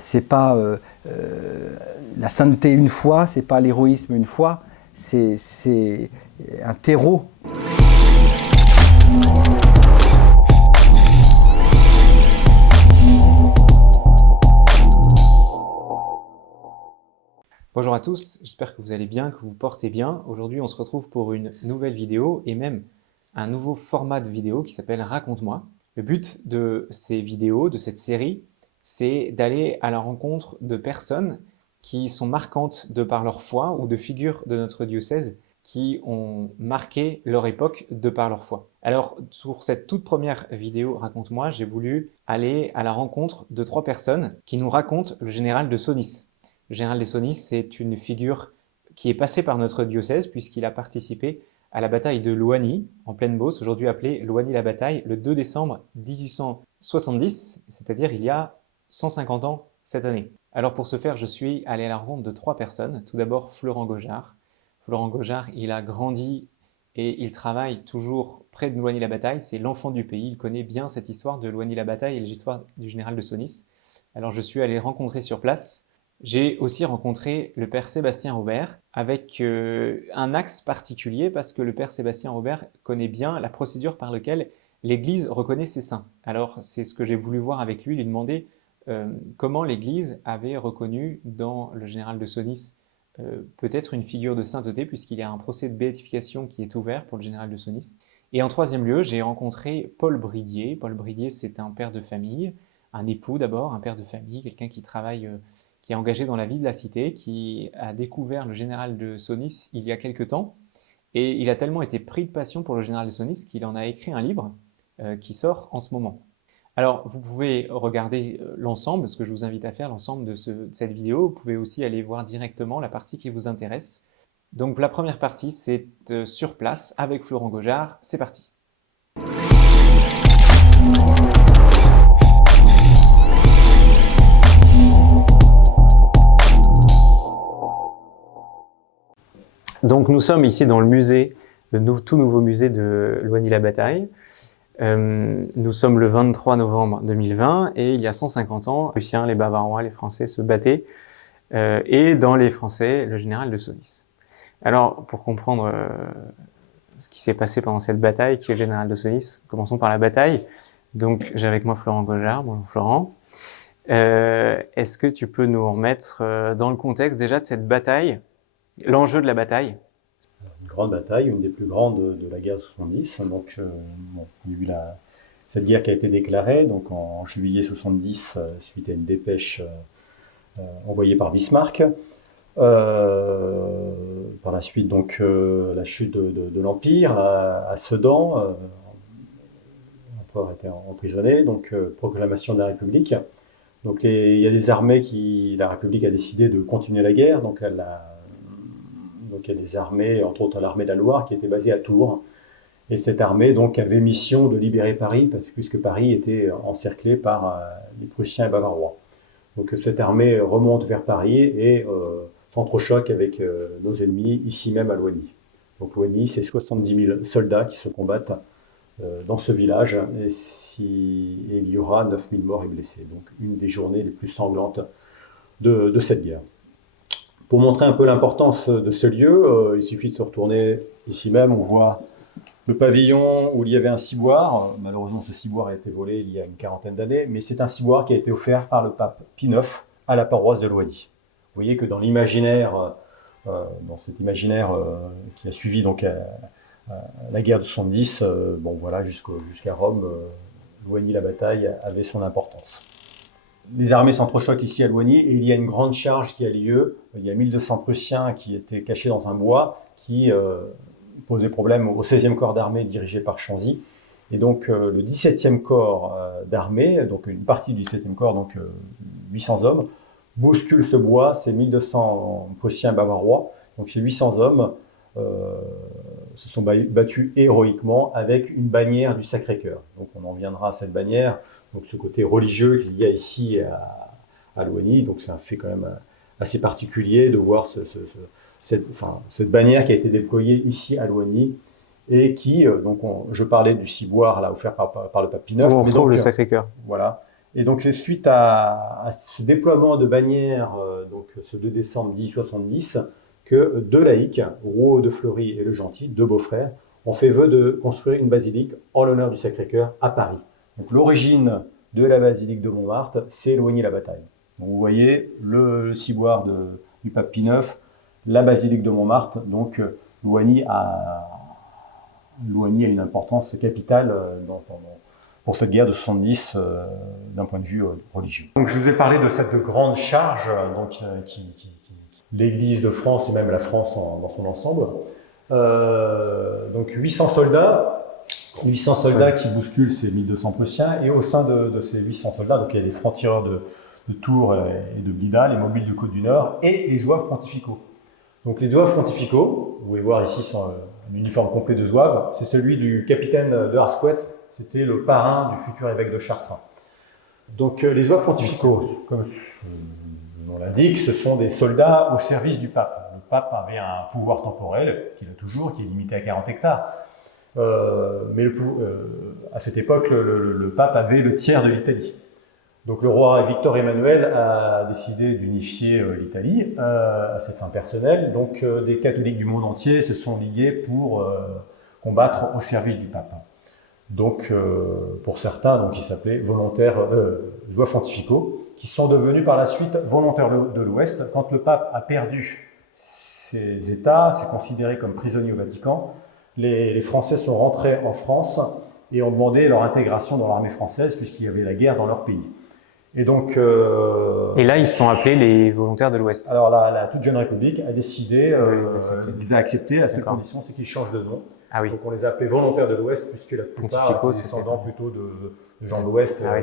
C'est pas la sainteté une fois, c'est pas l'héroïsme une fois, c'est un terreau. Bonjour à tous, j'espère que vous allez bien, que vous vous portez bien. Aujourd'hui, on se retrouve pour une nouvelle vidéo et même un nouveau format de vidéo qui s'appelle Raconte-moi. Le but de ces vidéos, de cette série, c'est d'aller à la rencontre de personnes qui sont marquantes de par leur foi ou de figures de notre diocèse qui ont marqué leur époque de par leur foi. Alors, pour cette toute première vidéo Raconte-moi, j'ai voulu aller à la rencontre de 3 personnes qui nous racontent le général de Senlis. Le général de Senlis, c'est une figure qui est passée par notre diocèse puisqu'il a participé à la bataille de Loigny, en pleine Beauce, aujourd'hui appelée Loigny-la-Bataille, le 2 décembre 1870, c'est-à-dire il y a 150 ans cette année. Alors pour ce faire, je suis allé à la rencontre de 3 personnes. Tout d'abord, Florent Gojard. Florent Gojard, il a grandi et il travaille toujours près de Loigny-la-Bataille. C'est l'enfant du pays, il connaît bien cette histoire de Loigny-la-Bataille et l'histoire du général de Senlis. Alors je suis allé le rencontrer sur place. J'ai aussi rencontré le père Sébastien Robert avec un axe particulier parce que le père Sébastien Robert connaît bien la procédure par laquelle l'Église reconnaît ses saints. Alors c'est ce que j'ai voulu voir avec lui demander comment l'Église avait reconnu dans le général de Senlis peut-être une figure de sainteté puisqu'il y a un procès de béatification qui est ouvert pour le général de Senlis. Et en troisième lieu, j'ai rencontré Paul Bridier. Paul Bridier, c'est un père de famille, un époux d'abord, un père de famille, quelqu'un qui travaille qui est engagé dans la vie de la cité, qui a découvert le général de Senlis il y a quelque temps. Et il a tellement été pris de passion pour le général de Senlis qu'il en a écrit un livre qui sort en ce moment. Alors, vous pouvez regarder l'ensemble, ce que je vous invite à faire, l'ensemble de cette vidéo. Vous pouvez aussi aller voir directement la partie qui vous intéresse. Donc, la première partie, c'est sur place avec Florent Gojard. C'est parti. Donc nous sommes ici dans le musée, le tout nouveau musée de Loigny-la-Bataille. Nous sommes le 23 novembre 2020 et il y a 150 ans, les Prussiens, les Bavarois, les Français se battaient et dans les Français, le général de Senlis. Alors pour comprendre ce qui s'est passé pendant cette bataille, qui est le général de Senlis, commençons par la bataille. Donc j'ai avec moi Florent Gojard. Bonjour Florent. Est-ce que tu peux nous remettre dans le contexte déjà de cette bataille? L'enjeu de la bataille? Une grande bataille, une des plus grandes de la guerre de 70. Donc, bon, il y a eu cette guerre qui a été déclarée donc en juillet 70 suite à une dépêche envoyée par Bismarck. Par la suite, donc, la chute de l'Empire à Sedan. L'empereur était emprisonné, donc proclamation de la République. Donc il y a des armées la République a décidé de continuer la guerre, donc il y a des armées, entre autres l'armée de la Loire, qui était basée à Tours. Et cette armée donc, avait mission de libérer Paris, puisque Paris était encerclé par les Prussiens et Bavarois. Donc cette armée remonte vers Paris et s'entrechoque avec nos ennemis, ici même à Loigny. Donc Loigny, c'est 70 000 soldats qui se combattent dans ce village, et il y aura 9 000 morts et blessés. Donc une des journées les plus sanglantes de cette guerre. Pour montrer un peu l'importance de ce lieu, il suffit de se retourner ici même, on voit le pavillon où il y avait un ciboire. Malheureusement, ce ciboire a été volé il y a une quarantaine d'années, mais c'est un ciboire qui a été offert par le pape Pie IX à la paroisse de Loigny. Vous voyez que dans l'imaginaire, dans cet imaginaire qui a suivi donc la guerre de 70, bon voilà, jusqu'à Rome, Loigny-la-Bataille avait son importance. Les armées s'entrechoquent ici à Loigny et il y a une grande charge qui a lieu. Il y a 1200 Prussiens qui étaient cachés dans un bois qui posaient problème au 16e corps d'armée dirigé par Chanzy. Et donc le 17e corps d'armée, donc une partie du 17e corps, donc 800 hommes, bouscule ce bois, c'est 1200 Prussiens bavarois. Donc ces 800 hommes se sont battus héroïquement avec une bannière du Sacré-Cœur. Donc on en viendra à cette bannière. Donc ce côté religieux qu'il y a ici à Loigny, donc c'est un fait quand même assez particulier de voir cette bannière qui a été déployée ici à Loigny et qui, je parlais du ciboire là offert par le pape Pie IX. Où on retrouve le Sacré-Cœur. Voilà, Et donc c'est suite à ce déploiement de bannières, donc ce 2 décembre 1870, que deux laïcs, Rouault de Fleury et Le Gentil, deux beaux-frères, ont fait vœu de construire une basilique en l'honneur du Sacré-Cœur à Paris. Donc l'origine de la basilique de Montmartre, c'est Loigny-la-Bataille. Donc vous voyez le ciboire du pape Pie IX, la basilique de Montmartre. Donc Loigny a une importance capitale pour cette guerre de 70 d'un point de vue religieux. Donc je vous ai parlé de cette grande charge donc, l'Église de France et même la France dans son ensemble. Donc 800 soldats qui bousculent ces 1200 Prussiens, et au sein de ces 800 soldats, donc il y a les francs-tireurs de Tours et de Blida, les mobiles du Côte du Nord, et les zouaves pontificaux. Donc les zouaves pontificaux, vous pouvez voir ici un uniforme complet de zouaves, c'est celui du capitaine de Harsquet, c'était le parrain du futur évêque de Chartres. Donc les zouaves pontificaux, comme le nom l'indique, ce sont des soldats au service du pape. Le pape avait un pouvoir temporel, qu'il a toujours, qui est limité à 40 hectares. Mais à cette époque, le pape avait le tiers de l'Italie. Donc le roi Victor Emmanuel a décidé d'unifier l'Italie à ses fins personnelles. Donc des catholiques du monde entier se sont ligués pour combattre au service du pape. Donc pour certains, donc, ils s'appelaient zouaves pontificaux, qui sont devenus par la suite volontaires de l'Ouest. Quand le pape a perdu ses États, s'est considéré comme prisonnier au Vatican, les Français sont rentrés en France et ont demandé leur intégration dans l'armée française, puisqu'il y avait la guerre dans leur pays. Et donc, et là, ils se sont appelés les volontaires de l'Ouest. Alors la toute jeune République a décidé, les a acceptés à cette condition, c'est qu'ils changent de nom. Ah oui. Donc on les a appelés volontaires de l'Ouest, puisque la plupart étaient descendants plutôt de gens de l'Ouest. Ah oui.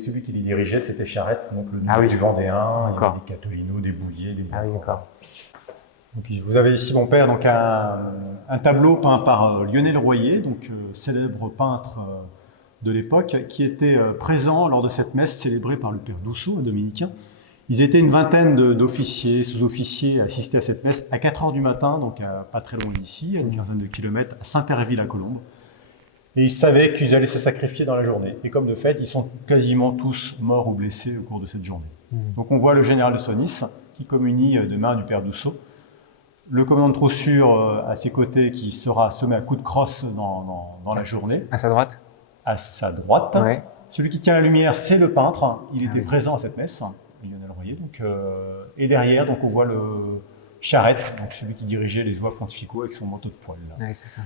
Celui qui les dirigeait, c'était Charette, donc le duc du Vendéen, il y avait des Catherino, des Bouillés, des Ah oui, d'accord. Donc, vous avez ici mon père, donc un tableau peint par Lionel Royer, donc célèbre peintre de l'époque, qui était présent lors de cette messe célébrée par le père Douceau, un dominicain. Ils étaient une vingtaine d'officiers, sous-officiers à assister à cette messe à 4h du matin, donc pas très loin d'ici, à une quinzaine de kilomètres, à Saint-Père-et-Ville-à-Colombe. Et ils savaient qu'ils allaient se sacrifier dans la journée. Et comme de fait, ils sont quasiment tous morts ou blessés au cours de cette journée. Donc on voit le général de Sonis qui communie de main du père Douceau. Le commandant de Troussure à ses côtés qui sera semé à coups de crosse dans la journée. À sa droite. À sa droite. Ouais. Celui qui tient la lumière, c'est le peintre. Il était présent à cette messe, Lionel Royer. Donc, et derrière, donc, on voit le Charette, donc celui qui dirigeait les zouaves pontificaux avec son manteau de poil. Oui, c'est ça.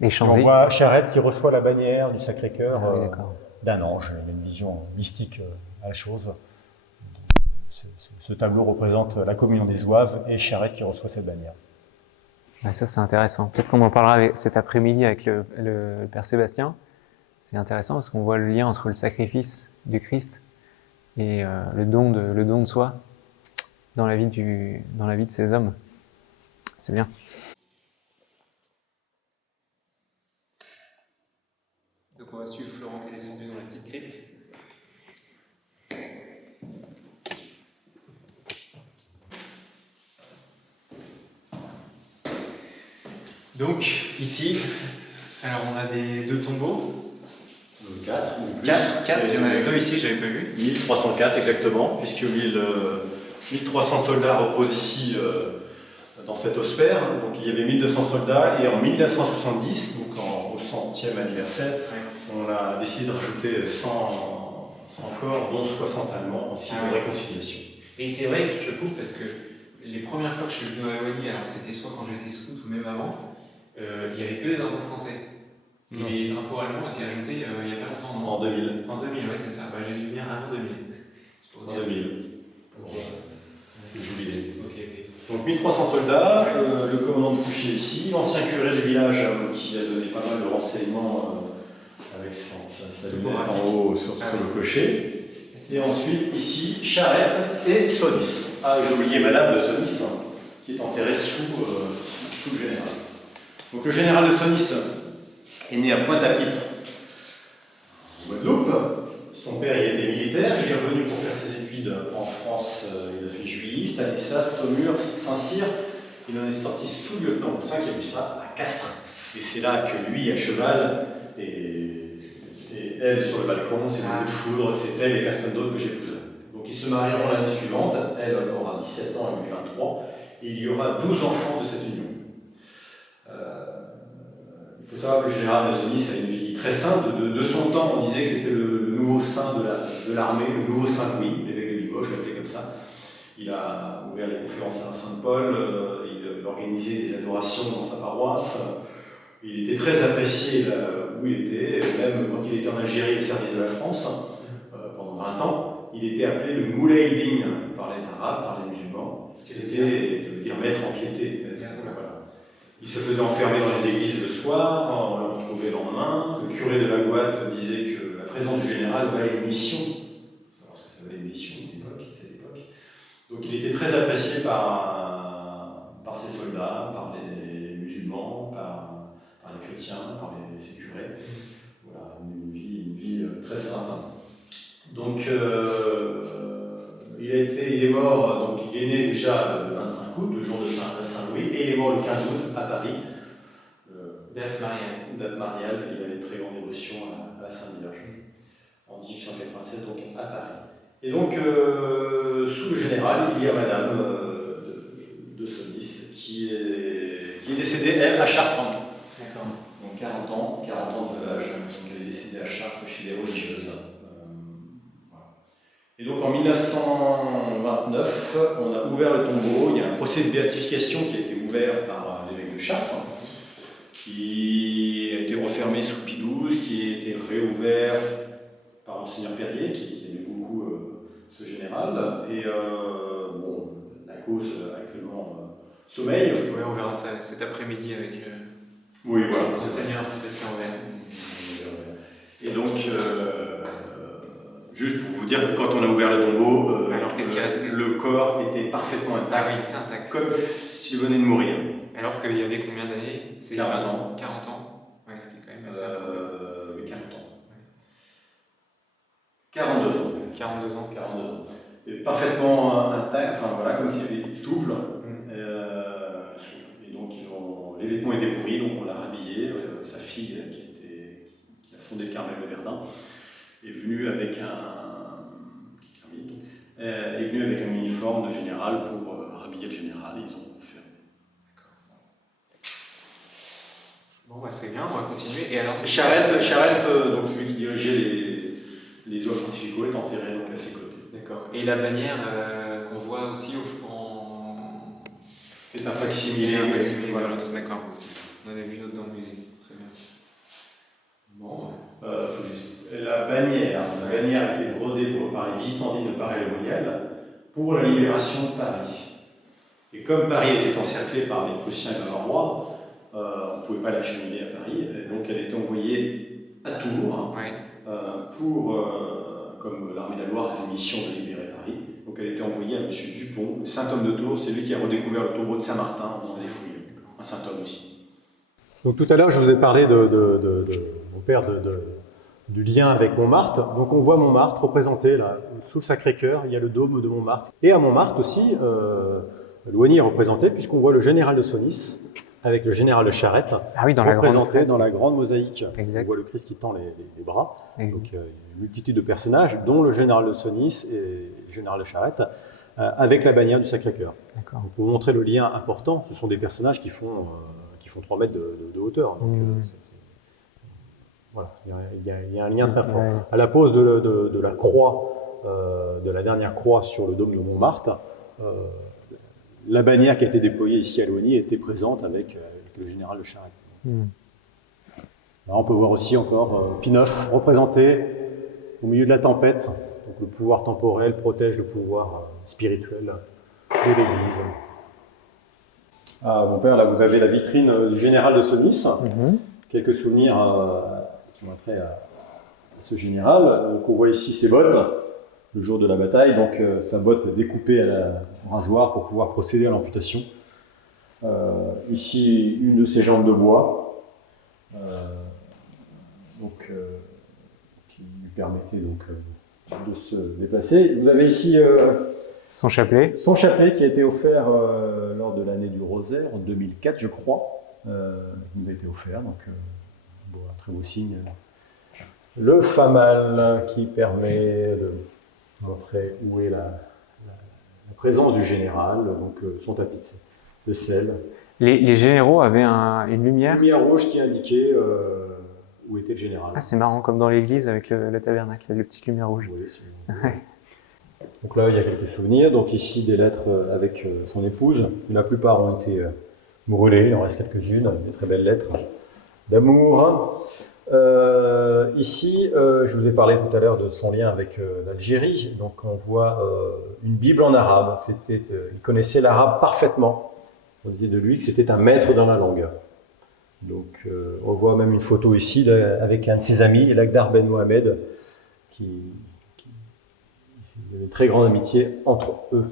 Et on voit Charette qui reçoit la bannière du Sacré-Cœur d'un ange. Il y a une vision mystique à la chose. Ce tableau représente la communion des zouaves et Charette qui reçoit cette bannière. Ouais, ça, c'est intéressant. Peut-être qu'on en parlera cet après-midi avec le Père Sébastien. C'est intéressant parce qu'on voit le lien entre le sacrifice du Christ et le don de soi dans la vie de ces hommes. C'est bien. Donc on va suivre Florent qui est descendu dans la petite crypte. Donc ici, alors on a deux tombeaux. 4, il y en avait 2 ici, j'avais pas vu. 1304 exactement, puisque 1300 soldats reposent ici dans cet hospère. Donc il y avait 1200 soldats, et en 1970, donc au 100e anniversaire, on a décidé de rajouter 100 corps, dont 60 Allemands, en signe de réconciliation. Et c'est vrai que je coupe parce que les premières fois que je suis venu à Loigny, alors c'était soit quand j'étais scout ou même avant, il n'y avait que des drapeaux français. Et les drapeaux allemands ont été ajoutés il n'y a pas longtemps. En 2000. En 2000, oui, c'est ça. Bah, j'ai dû venir avant 2000. C'est pour dire. En 2000. Pour le jubilé. Okay. Donc 1300 soldats, le commandant de Fouché ici, l'ancien curé du village qui a donné pas mal de renseignements avec sa lumière en haut sur le cocher. Et ensuite, ici, Charette et Sonis. Ah, j'ai oublié Madame de Sonis, qui est enterrée sous le général. Donc le général de Sonis est né à Pointe-à-Pitre, en Guadeloupe. Son père y était militaire. Il est revenu pour faire ses études en France. Il a fait Juilly, Stanislas, Saumur, Saint-Cyr. Il en est sorti sous-lieutenant au 5e hussards à Castres. Et c'est là que lui, à cheval, est Et elle, sur le balcon, c'est le coup de foudre, c'est elle et personne d'autre que j'épouserai. Donc ils se marieront l'année suivante, elle aura 17 ans et lui 23, et il y aura 12 enfants de cette union. Il faut savoir que le général de Sonis a une vie très sainte. De son temps, on disait que c'était le nouveau saint de l'armée, le nouveau saint Louis, l'évêque de Limoges, l'appelait comme ça. Il a ouvert les conférences à Saint-Paul, il organisait des adorations dans sa paroisse. Il était très apprécié là où il était, même quand il était en Algérie au service de la France, pendant 20 ans. Il était appelé le Moulay Din par les Arabes, par les musulmans. Ça veut dire maître en piété. Voilà. Il se faisait enfermer dans les églises le soir, on le retrouvait le lendemain. Le curé de la Goîte disait que la présence du général valait une mission. Il faut savoir ce que ça valait une mission à cette époque. Donc il était très apprécié par ses soldats, par les musulmans, par les chrétiens, par ses curés. Voilà, une vie très sainte. Donc il est mort, donc il est né déjà le 25 août, le jour de Saint-Louis, et il est mort le 15 août à Paris. Date mariale. Date mariale, il avait une très grande dévotion à la Sainte-Vierge, en 1887, donc à Paris. Et donc, sous le général, il y a Madame de Sonis, qui est décédée, elle, à Chartres. D'accord. Donc 40 ans de veuvage, donc elle est décédée à Chartres chez les religieuses. Voilà. Et donc en 1929, on a ouvert le tombeau, il y a un procès de béatification qui a été ouvert par l'évêque de Chartres, qui a été refermé sous Pie XII, qui a été réouvert par Monseigneur Perrier, qui aimait beaucoup ce général. Et bon, la cause actuellement sommeil. Oui, on verra ça cet après-midi avec oui, voilà, Monseigneur Sébastien Auvert. Et donc, juste pour vous dire que quand on a ouvert le tombeau, alors, qu'est-ce qui restait ? Le corps était parfaitement intact. Ah oui, il était intact. Comme s'il venait de mourir. Alors qu'il y avait combien d'années ? 40 ans. 40 ans. Oui, ce qui est quand même assez incroyable. Oui, 40 ans. 42 ans. 42 ans. 42 ans. Et parfaitement intact, enfin voilà, comme s'il avait souple. Et donc les vêtements étaient pourris, donc on l'a rhabillé. Sa fille, qui a fondé le Carmel de Verdun, est venue avec un uniforme de général pour rhabiller le général. Ils ont fait. Bon, bah c'est bien, on va continuer. Et alors, Charette, donc celui qui dirigeait les œuvres scientifiques, est enterré donc à ses côtés. D'accord. Et la bannière qu'on voit aussi c'est un facsimilé. Voilà, d'accord. On en a vu d'autres dans le musée. Très bien. Bon. La bannière a été brodée par les visitandines de Paray-le-Monial pour la libération de Paris. Et comme Paris était encerclé par les Prussiens et Bavarois, on ne pouvait pas l'acheminer à Paris, donc elle était envoyée à Tours comme l'armée de la Loire a fait mission de libérer Paris. Donc elle était envoyée à M. Dupont, le saint homme de Tours, c'est lui qui a redécouvert le tombeau de Saint-Martin en faisant des fouilles, un saint homme aussi. Donc tout à l'heure, je vous ai parlé mon père du lien avec Montmartre. Donc on voit Montmartre représenté là, sous le Sacré-Cœur, il y a le dôme de Montmartre. Et à Montmartre aussi, Loigny est représenté puisqu'on voit le général de Sonis avec le général de Charette représenté dans la grande mosaïque. Exact. On voit le Christ qui tend les bras. Exact. Donc il y a une multitude de personnages, dont le général de Sonis et le général de Charette, avec la bannière du Sacré-Cœur. D'accord. Donc, pour vous montrer le lien important, ce sont des personnages qui font 3 mètres de hauteur. Donc, voilà, il y a un lien très fort. Ouais. À la pose de la croix, de la dernière croix sur le dôme de Montmartre, la bannière qui a été déployée ici à Loigny était présente avec le général de Charette. Là, on peut voir aussi encore Pie IX représenté au milieu de la tempête. Donc, le pouvoir temporel protège le pouvoir spirituel de l'Église. Ah, mon père, là, vous avez la vitrine du général de Sonis. Quelques souvenirs qui ont trait à ce général. Donc, on voit ici ses bottes, le jour de la bataille. Donc, sa botte découpée au rasoir pour pouvoir procéder à l'amputation. Ici, une de ses jambes de bois. Qui lui permettait donc de se déplacer. Vous avez ici son chapelet qui a été offert lors de l'année du Rosaire, en 2004 je crois. Il nous a été offert, donc un très beau signe Le famal qui permet de montrer où est la présence du général, donc son tapis de sel. Les généraux avaient une lumière. Une lumière rouge qui indiquait où était le général. Ah, c'est marrant, comme dans l'église avec le tabernacle, les petites lumières rouges. Oui, donc là, il y a quelques souvenirs. Donc ici, des lettres avec son épouse. La plupart ont été brûlées. Il en reste quelques-unes, des très belles lettres d'amour. Ici, je vous ai parlé tout à l'heure de son lien avec l'Algérie. Donc on voit une Bible en arabe. Il connaissait l'arabe parfaitement. On disait de lui que c'était un maître dans la langue. Donc on voit même une photo ici avec un de ses amis, Lagdar Ben Mohamed, qui il y avait une très grande amitié entre eux.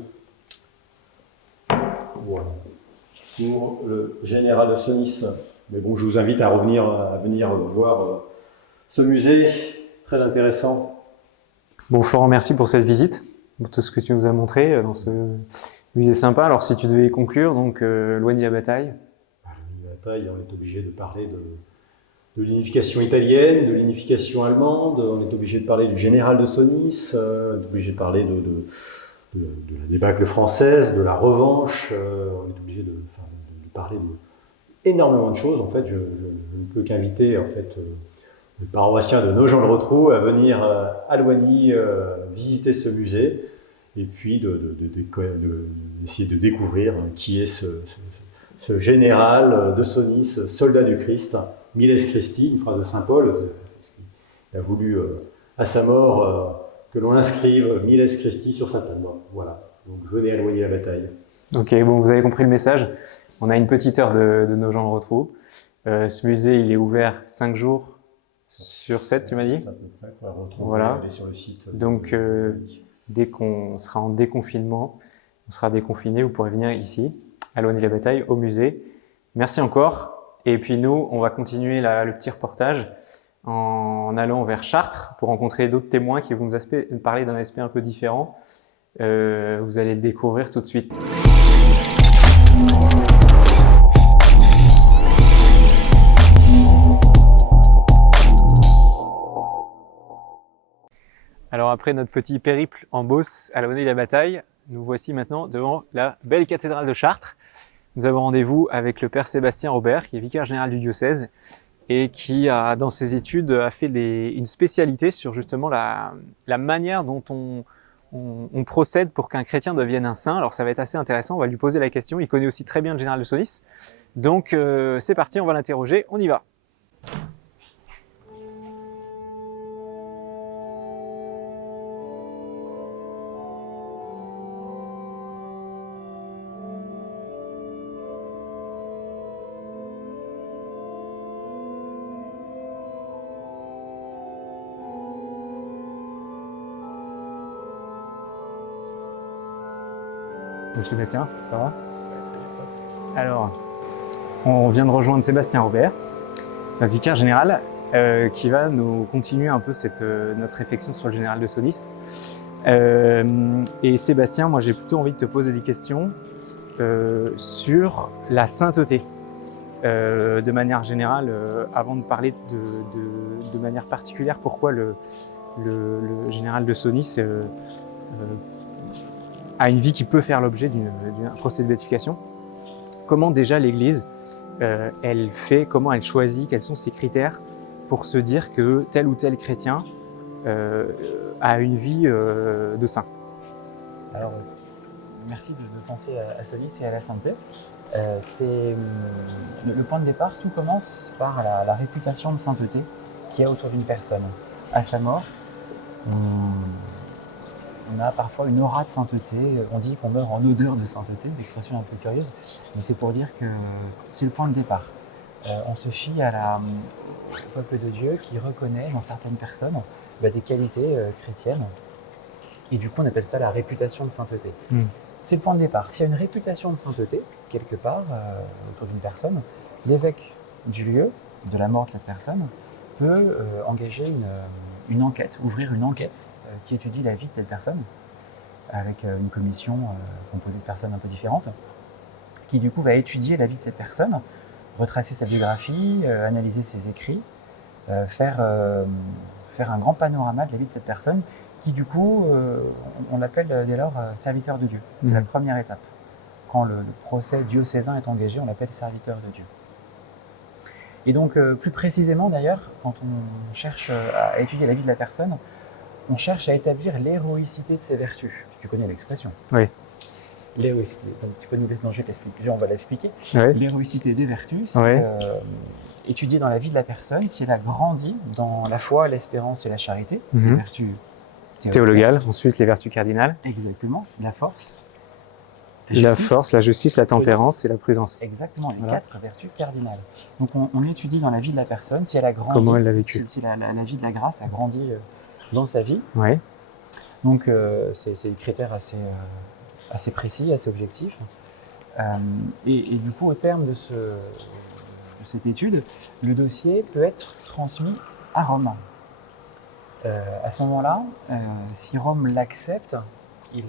Voilà. Pour le général de Sonis. Mais bon, je vous invite à venir voir ce musée, très intéressant. Bon, Florent, merci pour cette visite, pour tout ce que tu nous as montré dans ce musée sympa. Alors, si tu devais conclure, donc, Loigny la bataille. Loigny la bataille, on est obligé de parler de l'unification italienne, de l'unification allemande, on est obligé de parler du général de Sonis, on est obligé de parler de la débâcle française, de la revanche, on est obligé de parler énormément de choses. En fait, je ne peux qu'inviter en fait, les paroissiens de Nogent-le-Rotrou à venir à Loigny visiter ce musée et puis d'essayer de découvrir qui est ce général de Sonis, soldat du Christ, Miles Christi, une phrase de saint Paul. Il a voulu à sa mort que l'on inscrive Miles Christi sur sa tombe. Voilà, donc venez à Loigny la bataille. Ok, bon, vous avez compris le message. On a une petite heure de Nogent-le-Rotrou. Ce musée, il est ouvert 5 jours sur 7, tu m'as dit? À peu près, pour la retrouver, voilà. aller sur le site. Donc, dès qu'on sera en déconfinement, on sera déconfiné, vous pourrez venir ici, à Loigny la bataille, au musée. Merci encore. Et puis nous, on va continuer le petit reportage en allant vers Chartres pour rencontrer d'autres témoins qui vont nous parler d'un aspect un peu différent. Vous allez le découvrir tout de suite. Alors après notre petit périple en Beauce à Loigny la bataille, nous voici maintenant devant la belle cathédrale de Chartres. Nous avons rendez-vous avec le père Sébastien Robert, qui est vicaire général du diocèse et qui a, dans ses études, a fait une spécialité sur justement la manière dont on procède pour qu'un chrétien devienne un saint. Alors ça va être assez intéressant, on va lui poser la question. Il connaît aussi très bien le général de Sonis. Donc c'est parti, on va l'interroger, on y va. Sébastien, ça va? Alors, on vient de rejoindre Sébastien Robert, notre vicaire général, qui va nous continuer un peu notre réflexion sur le général de Sonis. Et Sébastien, moi j'ai plutôt envie de te poser des questions sur la sainteté. De manière générale, avant de parler de manière particulière, pourquoi le général de Sonis a une vie qui peut faire l'objet d'un procès de béatification. Comment déjà l'Église, elle fait, comment elle choisit, quels sont ses critères pour se dire que tel ou tel chrétien a une vie de saint? Alors, merci de penser à Sonis et à la sainteté. Le point de départ, tout commence par la réputation de sainteté qu'il y a autour d'une personne. À sa mort, on a parfois une aura de sainteté. On dit qu'on meurt en odeur de sainteté, une expression un peu curieuse, mais c'est pour dire que c'est le point de départ. On se fie au peuple de Dieu qui reconnaît dans certaines personnes des qualités chrétiennes. Et du coup, on appelle ça la réputation de sainteté. C'est le point de départ. S'il y a une réputation de sainteté, quelque part, autour d'une personne, l'évêque du lieu, de la mort de cette personne, peut engager une enquête, ouvrir une enquête qui étudie la vie de cette personne, avec une commission composée de personnes un peu différentes, qui du coup va étudier la vie de cette personne, retracer sa biographie, analyser ses écrits, faire faire un grand panorama de la vie de cette personne qui du coup, on l'appelle dès lors serviteur de Dieu. C'est la première étape. Quand le procès diocésain est engagé, on l'appelle serviteur de Dieu. Et donc, plus précisément d'ailleurs, quand on cherche à étudier la vie de la personne, on cherche à établir l'héroïcité de ses vertus. Tu connais l'expression. Oui. L'héroïcité. Donc, tu peux nous laisser, non, je vais t'expliquer, on va l'expliquer. Oui. L'héroïcité des vertus, c'est étudier dans la vie de la personne si elle a grandi dans la foi, l'espérance et la charité, les vertus Théologales, ensuite les vertus cardinales. Exactement, la force. La force, la justice, la tempérance et la prudence. Exactement, les Voilà. 4 vertus cardinales. Donc on étudie dans la vie de la personne si elle a grandi, Comment elle l'a vécu. si la vie de la grâce a grandi dans sa vie. Oui. Donc c'est des critères assez précis, assez objectifs. Et du coup, au terme de cette étude, le dossier peut être transmis à Rome. À ce moment-là, si Rome l'accepte, il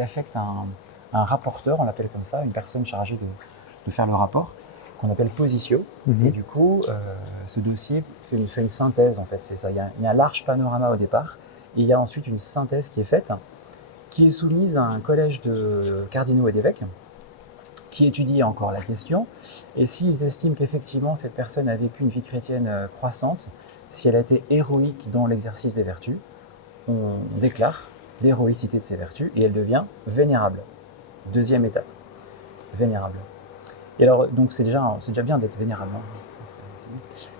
affecte un rapporteur, on l'appelle comme ça, une personne chargée de faire le rapport, qu'on appelle positio. Et du coup, ce dossier fait une synthèse, en fait, c'est ça. Il y a un large panorama au départ, et il y a ensuite une synthèse qui est faite, qui est soumise à un collège de cardinaux et d'évêques, qui étudie encore la question, et s'ils estiment qu'effectivement cette personne a vécu une vie chrétienne croissante, si elle a été héroïque dans l'exercice des vertus, on déclare l'héroïcité de ses vertus, et elle devient vénérable. Deuxième étape, vénérable. Et alors, donc c'est déjà bien d'être vénérable.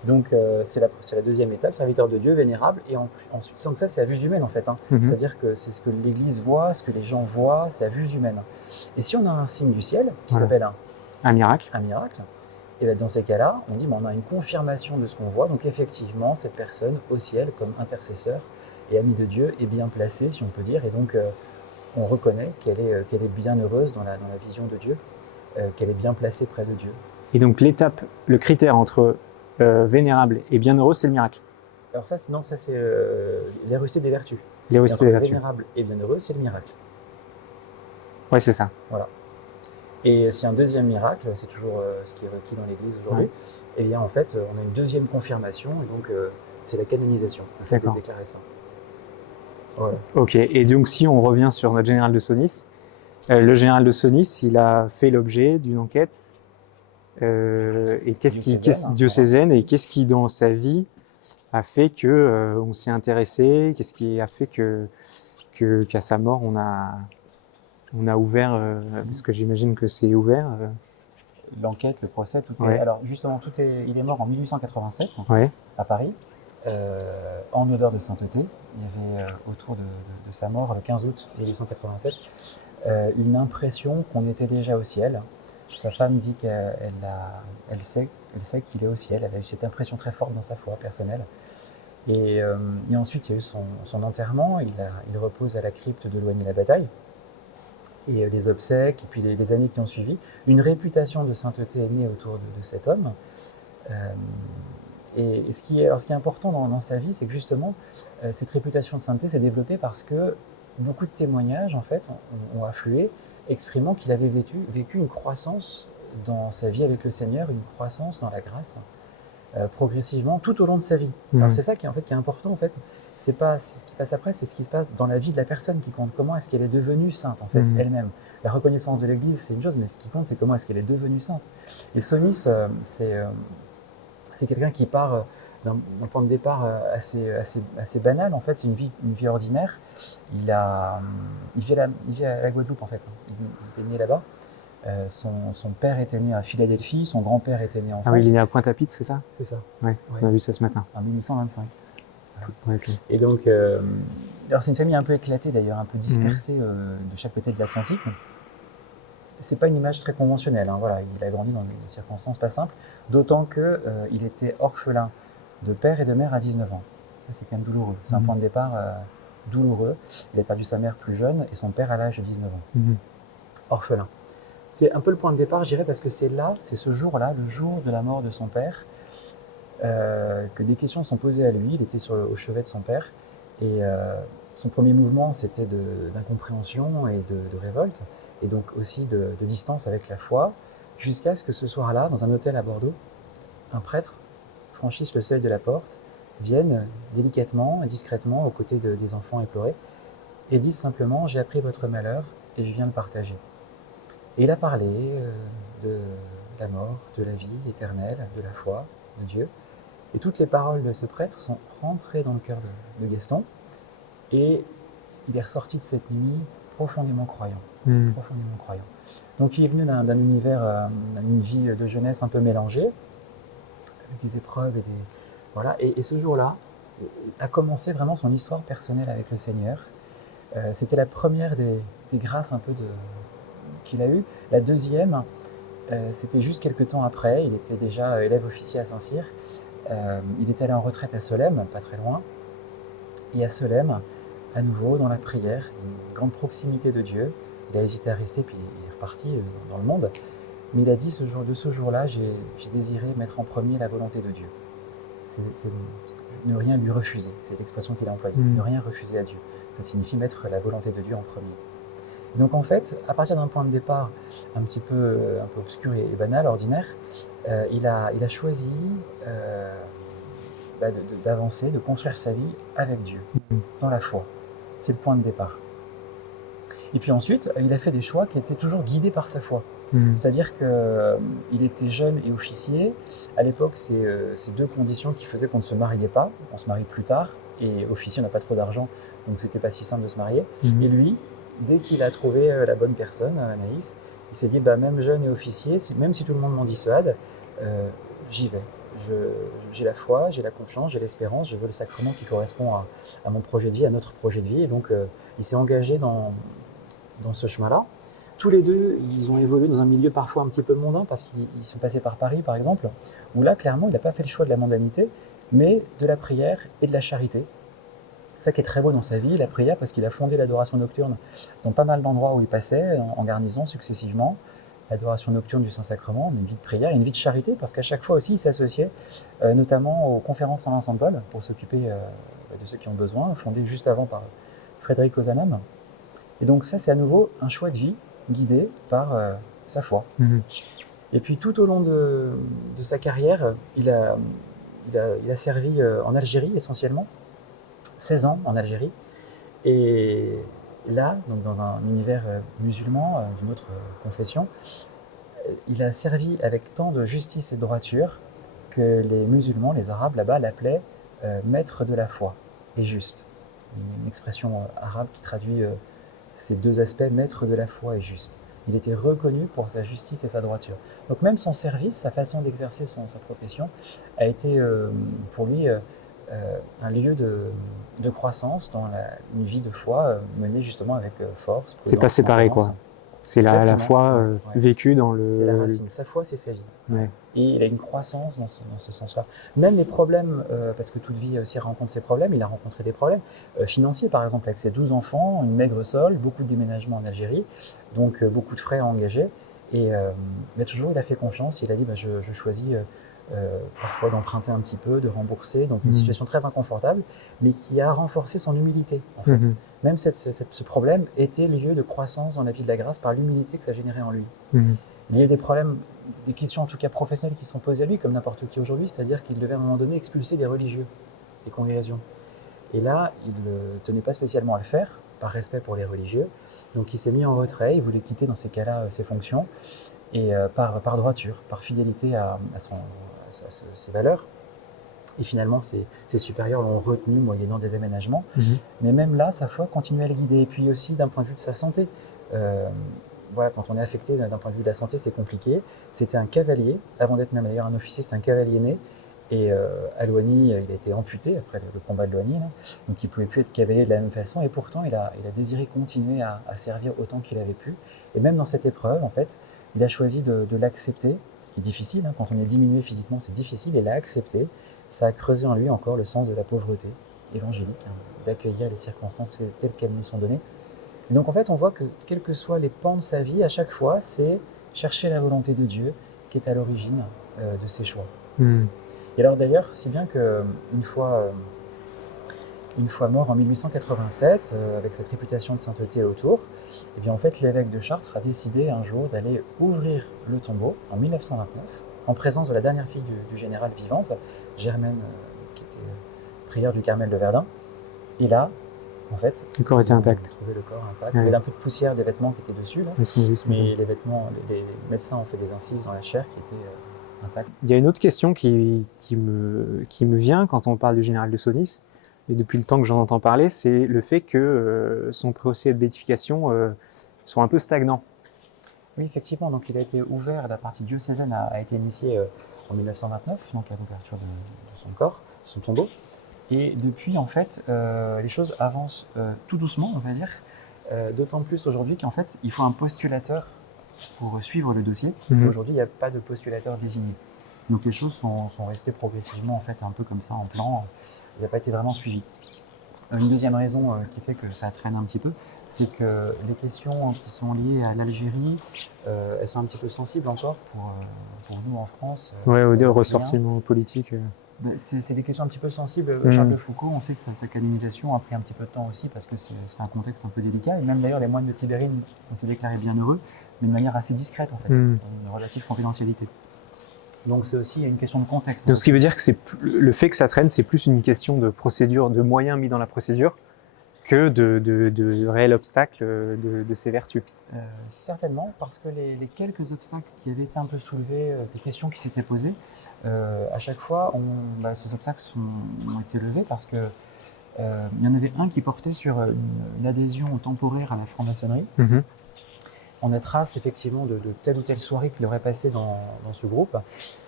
Donc c'est la deuxième étape, serviteur de Dieu, vénérable, et ensuite, donc ça c'est à vue humaine en fait. C'est-à-dire que c'est ce que l'Église voit, ce que les gens voient, c'est à vue humaine. Et si on a un signe du ciel qui s'appelle un miracle, et bien dans ces cas-là, on dit on a une confirmation de ce qu'on voit, donc effectivement cette personne au ciel comme intercesseur et amie de Dieu est bien placée, si on peut dire, et donc on reconnaît qu'elle est bien heureuse dans la vision de Dieu, qu'elle est bien placée près de Dieu. Et donc le critère entre vénérable et bienheureux, c'est le miracle. Alors ça, c'est l'héroïcité des vertus. L'héroïcité des vertus. Vénérable et bienheureux, c'est le miracle. Oui, c'est ça. Voilà. Et c'est un deuxième miracle, c'est toujours ce qui est requis dans l'Église aujourd'hui. Et bien en fait, on a une deuxième confirmation, et donc c'est la canonisation, le fait d'être déclaré saint. Voilà. Ok, et donc si on revient sur notre général de Senlis, le général de Senlis, il a fait l'objet d'une enquête et diocésaine, et qu'est-ce qui dans sa vie a fait que on s'est intéressé, qu'est-ce qui a fait qu'à sa mort on a ouvert, parce que j'imagine que c'est ouvert. L'enquête, le procès, tout est. Alors justement, il est mort en 1887 à Paris, en odeur de sainteté. Il y avait autour de sa mort, le 15 août 1887, une impression qu'on était déjà au ciel. Sa femme dit qu'elle sait qu'il est au ciel. Elle a eu cette impression très forte dans sa foi personnelle. Et ensuite, il y a eu son enterrement. Il repose à la crypte de Loigny-la-Bataille. Et les obsèques, et puis les années qui ont suivi. Une réputation de sainteté est née autour de cet homme. Et ce qui est important dans sa vie, c'est que justement, cette réputation de sainteté s'est développée parce que beaucoup de témoignages, en fait, ont afflué, exprimant qu'il avait vécu une croissance dans sa vie avec le Seigneur, une croissance dans la grâce, progressivement, tout au long de sa vie. Alors c'est ça qui est important, en fait. C'est pas ce qui passe après, c'est ce qui se passe dans la vie de la personne qui compte. Comment est-ce qu'elle est devenue sainte, en fait, elle-même. La reconnaissance de l'Église, c'est une chose, mais ce qui compte, c'est comment est-ce qu'elle est devenue sainte. Et Senlis, c'est quelqu'un qui part d'un point de départ assez banal, en fait. C'est une vie ordinaire. Il vit à la Guadeloupe, en fait. Il est né là-bas. Son père était né à Philadelphie, son grand-père était né en France. Ah oui, il est né à Pointe-à-Pitre, c'est ça? C'est ça. Ouais, on a vu ça ce matin. En 1925. Okay. Et donc, alors c'est une famille un peu éclatée d'ailleurs, un peu dispersée de chaque côté de l'Atlantique. C'est pas une image très conventionnelle, voilà. Il a grandi dans des circonstances pas simples, d'autant qu'il était orphelin de père et de mère à 19 ans. Ça, c'est quand même douloureux. C'est un point de départ douloureux. Il a perdu sa mère plus jeune et son père à l'âge de 19 ans. Orphelin. C'est un peu le point de départ, je dirais, parce que c'est ce jour-là, le jour de la mort de son père, que des questions sont posées à lui. Il était au chevet de son père et son premier mouvement c'était d'incompréhension et de révolte, et donc aussi de distance avec la foi, jusqu'à ce que ce soir-là, dans un hôtel à Bordeaux, un prêtre franchisse le seuil de la porte, viennent délicatement et discrètement aux côtés des enfants éplorés et disent simplement « J'ai appris votre malheur et je viens le partager ». Et il a parlé de la mort, de la vie éternelle, de la foi, de Dieu. Et toutes les paroles de ce prêtre sont rentrées dans le cœur de Gaston et il est ressorti de cette nuit profondément croyant. Profondément croyant. Donc il est venu d'un univers, d'une vie de jeunesse un peu mélangée, avec des épreuves et des... Voilà. Et ce jour-là a commencé vraiment son histoire personnelle avec le Seigneur. C'était la première des grâces un peu qu'il a eues. La deuxième, c'était juste quelques temps après. Il était déjà élève officier à Saint-Cyr. Il était allé en retraite à Solesmes, pas très loin. Et à Solesmes, à nouveau, dans la prière, une grande proximité de Dieu. Il a hésité à rester, puis il est reparti dans le monde. Mais il a dit de ce jour-là, j'ai désiré mettre en premier la volonté de Dieu. C'est ne rien lui refuser, c'est l'expression qu'il a employée. Ne rien refuser à Dieu. Ça signifie mettre la volonté de Dieu en premier. Et donc en fait, à partir d'un point de départ un peu obscur et banal, ordinaire, il a choisi d'avancer, de construire sa vie avec Dieu, dans la foi. C'est le point de départ. Et puis ensuite, il a fait des choix qui étaient toujours guidés par sa foi. C'est-à-dire qu'il était jeune et officier. À l'époque, c'est deux conditions qui faisaient qu'on ne se mariait pas. On se marie plus tard. Et officier, on n'a pas trop d'argent, donc c'était pas si simple de se marier. Et lui, dès qu'il a trouvé la bonne personne, Anaïs, il s'est dit, même jeune et officier, même si tout le monde m'en dissuade, j'y vais. J'ai la foi, j'ai la confiance, j'ai l'espérance, je veux le sacrement qui correspond à mon projet de vie, à notre projet de vie. Et donc, il s'est engagé dans ce chemin-là. Tous les deux, ils ont évolué dans un milieu parfois un petit peu mondain, parce qu'ils sont passés par Paris, par exemple, où là, clairement, il n'a pas fait le choix de la mondanité, mais de la prière et de la charité. C'est ça qui est très beau dans sa vie, la prière, parce qu'il a fondé l'adoration nocturne dans pas mal d'endroits où il passait, en garnison successivement. L'adoration nocturne du Saint-Sacrement, une vie de prière, une vie de charité, parce qu'à chaque fois aussi, il s'associait notamment aux conférences Saint-Vincent-de-Paul, pour s'occuper de ceux qui ont besoin, fondé juste avant par Frédéric Ozanam. Et donc ça, c'est à nouveau un choix de vie guidé par sa foi. Et puis tout au long de sa carrière, il a servi en Algérie essentiellement, 16 ans en Algérie. Et là, donc dans un univers musulman, d'une autre confession, il a servi avec tant de justice et de droiture que les musulmans, les arabes là-bas, l'appelaient maître de la foi et juste. Une expression arabe qui traduit ces deux aspects, maître de la foi et juste. Il était reconnu pour sa justice et sa droiture. Donc même son service, sa façon d'exercer sa profession, a été pour lui un lieu de croissance dans une vie de foi menée justement avec force. C'est pas séparé, quoi. C'est la foi vécue dans le... C'est la racine. Sa foi, c'est sa vie. Ouais. Et il a une croissance dans ce sens-là. Même les problèmes, parce que toute vie aussi rencontre ses problèmes, il a rencontré des problèmes financiers, par exemple, avec ses 12 enfants, une maigre solde, beaucoup de déménagements en Algérie, donc beaucoup de frais à engager. Mais toujours, il a fait confiance. Il a dit, je choisis parfois d'emprunter un petit peu, de rembourser. Donc une situation très inconfortable, mais qui a renforcé son humilité, en fait. Même ce problème était lieu de croissance dans la vie de la grâce par l'humilité que ça générait en lui. Il y a eu des problèmes, des questions en tout cas professionnelles qui se sont posées à lui, comme n'importe qui aujourd'hui, c'est-à-dire qu'il devait à un moment donné expulser des religieux, des congrégations. Et là, il ne tenait pas spécialement à le faire, par respect pour les religieux. Donc il s'est mis en retrait, il voulait quitter dans ces cas-là ses fonctions, et par droiture, par fidélité à ses valeurs. Et finalement, ses supérieurs l'ont retenu moyennant des aménagements. Mais même là, sa foi continuait à le guider. Et puis aussi d'un point de vue de sa santé. Voilà, quand on est affecté d'un point de vue de la santé, c'est compliqué. C'était un cavalier, avant d'être même d'ailleurs un officier, c'était un cavalier né. Et à Loigny, il a été amputé après le combat de Loigny. Là. Donc il ne pouvait plus être cavalier de la même façon. Et pourtant, il a désiré continuer à servir autant qu'il avait pu. Et même dans cette épreuve, en fait, il a choisi de l'accepter, ce qui est difficile. Hein, quand on est diminué physiquement, c'est difficile. Il l'a accepté. Ça a creusé en lui encore le sens de la pauvreté évangélique, hein, d'accueillir les circonstances telles qu'elles nous sont données. Et donc en fait, on voit que quels que soient les pans de sa vie, à chaque fois, c'est chercher la volonté de Dieu qui est à l'origine de ses choix. Et alors d'ailleurs, si bien qu'une fois mort en 1887, avec cette réputation de sainteté autour, eh bien en fait, l'évêque de Chartres a décidé un jour d'aller ouvrir le tombeau en 1929, en présence de la dernière fille du général vivante, Germaine, qui était prière du Carmel de Verdun. Et là, en fait, Le corps était intact. on a trouvé le corps intact. Ouais. Il y avait un peu de poussière des vêtements qui étaient dessus, là. Est-ce qu'on a vu ce Mais matin les vêtements, les médecins ont fait des incises dans la chair qui étaient intactes. Il y a une autre question qui me vient quand on parle du général de Sonis, et depuis le temps que j'en entends parler, c'est le fait que son procès de béatification soit un peu stagnant. Oui, effectivement. Donc, il a été ouvert, la partie diocésaine a été initiée en 1929, donc à l'ouverture de son corps, de son tombeau. Et depuis, en fait, les choses avancent tout doucement, on va dire. D'autant plus aujourd'hui qu'en fait, il faut un postulateur pour suivre le dossier. Mhm. Aujourd'hui, il n'y a pas de postulateur désigné. Donc les choses sont restées progressivement, en fait, un peu comme ça, en plan. Il n'a pas été vraiment suivi. Une deuxième raison qui fait que ça traîne un petit peu, c'est que les questions qui sont liées à l'Algérie, elles sont un petit peu sensibles encore pour nous en France. Ouais, au Européens. ressortiment politique. Ben, c'est des questions un petit peu sensibles. Mm. Charles de Foucault, on sait que sa canonisation a pris un petit peu de temps aussi parce que c'est un contexte un peu délicat. Et même d'ailleurs, les moines de Tibérine ont été déclarés bienheureux, mais de manière assez discrète en fait, Mm. une relative confidentialité. Donc c'est aussi une question de contexte. Donc ce qui veut dire que le fait que ça traîne, c'est plus une question de procédure, de moyens mis dans la procédure, que de réels obstacles de ces vertus. Certainement, parce que les quelques obstacles qui avaient été un peu soulevés, des questions qui s'étaient posées, à chaque fois, ces obstacles ont été levés parce que il y en avait un qui portait sur une adhésion temporaire à la franc-maçonnerie. Mhm. On a trace effectivement de telle ou telle soirée qu'il aurait passé dans ce groupe,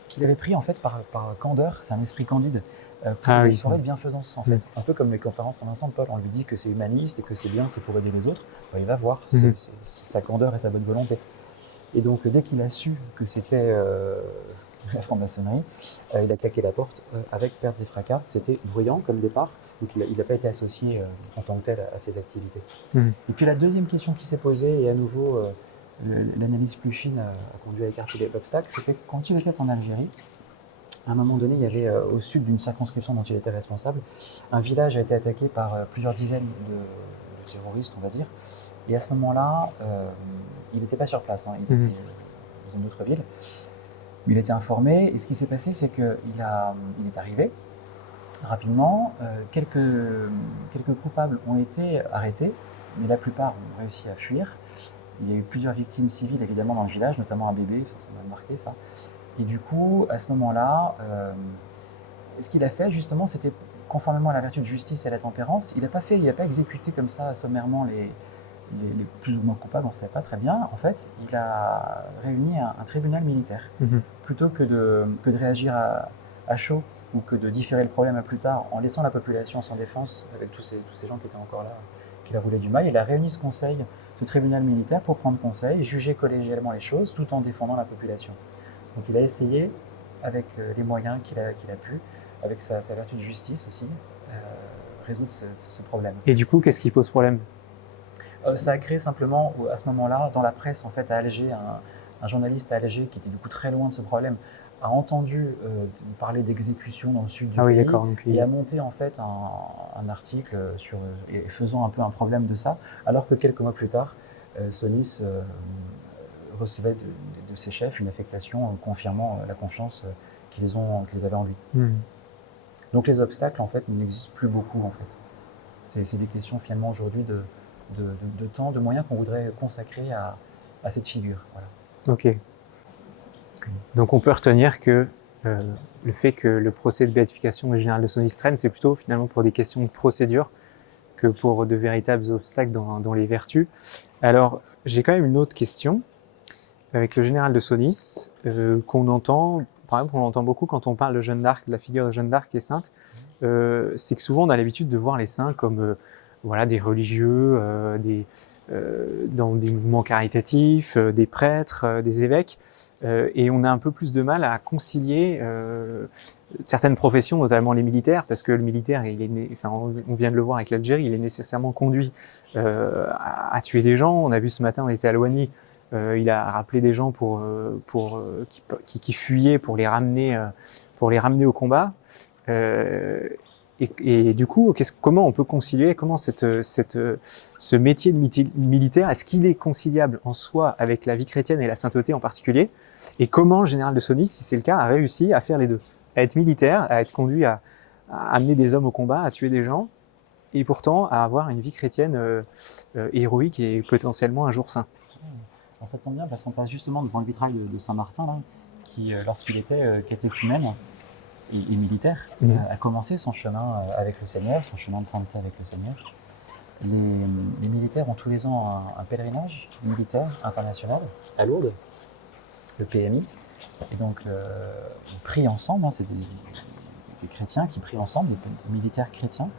qu'il avait pris en fait par candeur, c'est un esprit candide, pour des soirées de bienfaisance en fait. Un peu comme les conférences Saint-Vincent de Paul, on lui dit que c'est humaniste et que c'est bien, c'est pour aider les autres, il va voir, c'est sa candeur et sa bonne volonté. Et donc dès qu'il a su que c'était la franc-maçonnerie, il a claqué la porte avec pertes et fracas. C'était bruyant comme départ, donc il n'a pas été associé en tant que tel à ces activités. Et puis la deuxième question qui s'est posée, et à nouveau l'analyse plus fine a conduit à écarter l'obstacle, c'était quand il était en Algérie, à un moment donné, il y avait au sud d'une circonscription dont il était responsable, un village a été attaqué par plusieurs dizaines de terroristes, on va dire. Et à ce moment-là, il n'était pas sur place, hein, il était dans une autre ville. Mais il a été informé, et ce qui s'est passé, c'est qu'il est arrivé rapidement. Quelques coupables ont été arrêtés, mais la plupart ont réussi à fuir. Il y a eu plusieurs victimes civiles, évidemment, dans le village, notamment un bébé, ça m'a marqué, ça. Et du coup, à ce moment-là, ce qu'il a fait, justement, c'était conformément à la vertu de justice et à la tempérance. Il n'a pas exécuté comme ça, sommairement, les plus ou moins coupables, on ne sait pas très bien. En fait, il a réuni un tribunal militaire. Plutôt que de réagir à chaud ou que de différer le problème à plus tard en laissant la population sans défense avec tous ces gens qui étaient encore là, qui leur voulaient du mal, il a réuni ce tribunal militaire pour prendre conseil et juger collégialement les choses tout en défendant la population. Donc il a essayé, avec les moyens qu'il a pu, avec sa vertu de justice aussi, résoudre ce problème. Et du coup, qu'est-ce qui pose problème? Ça a créé simplement, à ce moment-là, dans la presse en fait, à Alger, un journaliste à Alger qui était du coup très loin de ce problème, a entendu parler d'exécution dans le sud du pays et a monté en fait un article faisant un peu un problème de ça, alors que quelques mois plus tard, Sonis recevait de ses chefs une affectation confirmant la confiance qu'ils avaient en lui. Donc les obstacles en fait n'existent plus beaucoup en fait. C'est des questions finalement aujourd'hui de temps, de moyens qu'on voudrait consacrer à cette figure. Voilà. Ok. Donc on peut retenir que le fait que le procès de béatification du général de Sonis traîne, c'est plutôt finalement pour des questions de procédure que pour de véritables obstacles dans les vertus. Alors j'ai quand même une autre question avec le général de Sonis qu'on entend, par exemple on entend beaucoup quand on parle de Jeanne d'Arc, de la figure de Jeanne d'Arc qui est sainte, c'est que souvent on a l'habitude de voir les saints comme des religieux, dans des mouvements caritatifs, des prêtres, des évêques, et on a un peu plus de mal à concilier certaines professions, notamment les militaires, parce que le militaire, on vient de le voir avec l'Algérie, il est nécessairement conduit à tuer des gens. On a vu ce matin, on était à Loigny, il a rappelé des gens qui fuyaient pour les ramener au combat. Et du coup, comment on peut concilier, comment ce métier de militaire, est-ce qu'il est conciliable en soi avec la vie chrétienne et la sainteté en particulier? Et comment le général de Sonis, si c'est le cas, a réussi à faire les deux, à être militaire, à être conduit à amener des hommes au combat, à tuer des gens, et pourtant à avoir une vie chrétienne héroïque et potentiellement un jour saint. Alors ça tombe bien parce qu'on passe justement devant le vitrail de Saint Martin, là, qui, lorsqu'il était catéchumène et militaire, a commencé son chemin avec le Seigneur, son chemin de sainteté avec le Seigneur. Les militaires ont tous les ans un pèlerinage militaire international à Lourdes, le PMI, et donc ils prient ensemble, hein, c'est des chrétiens qui prient ensemble, des militaires chrétiens.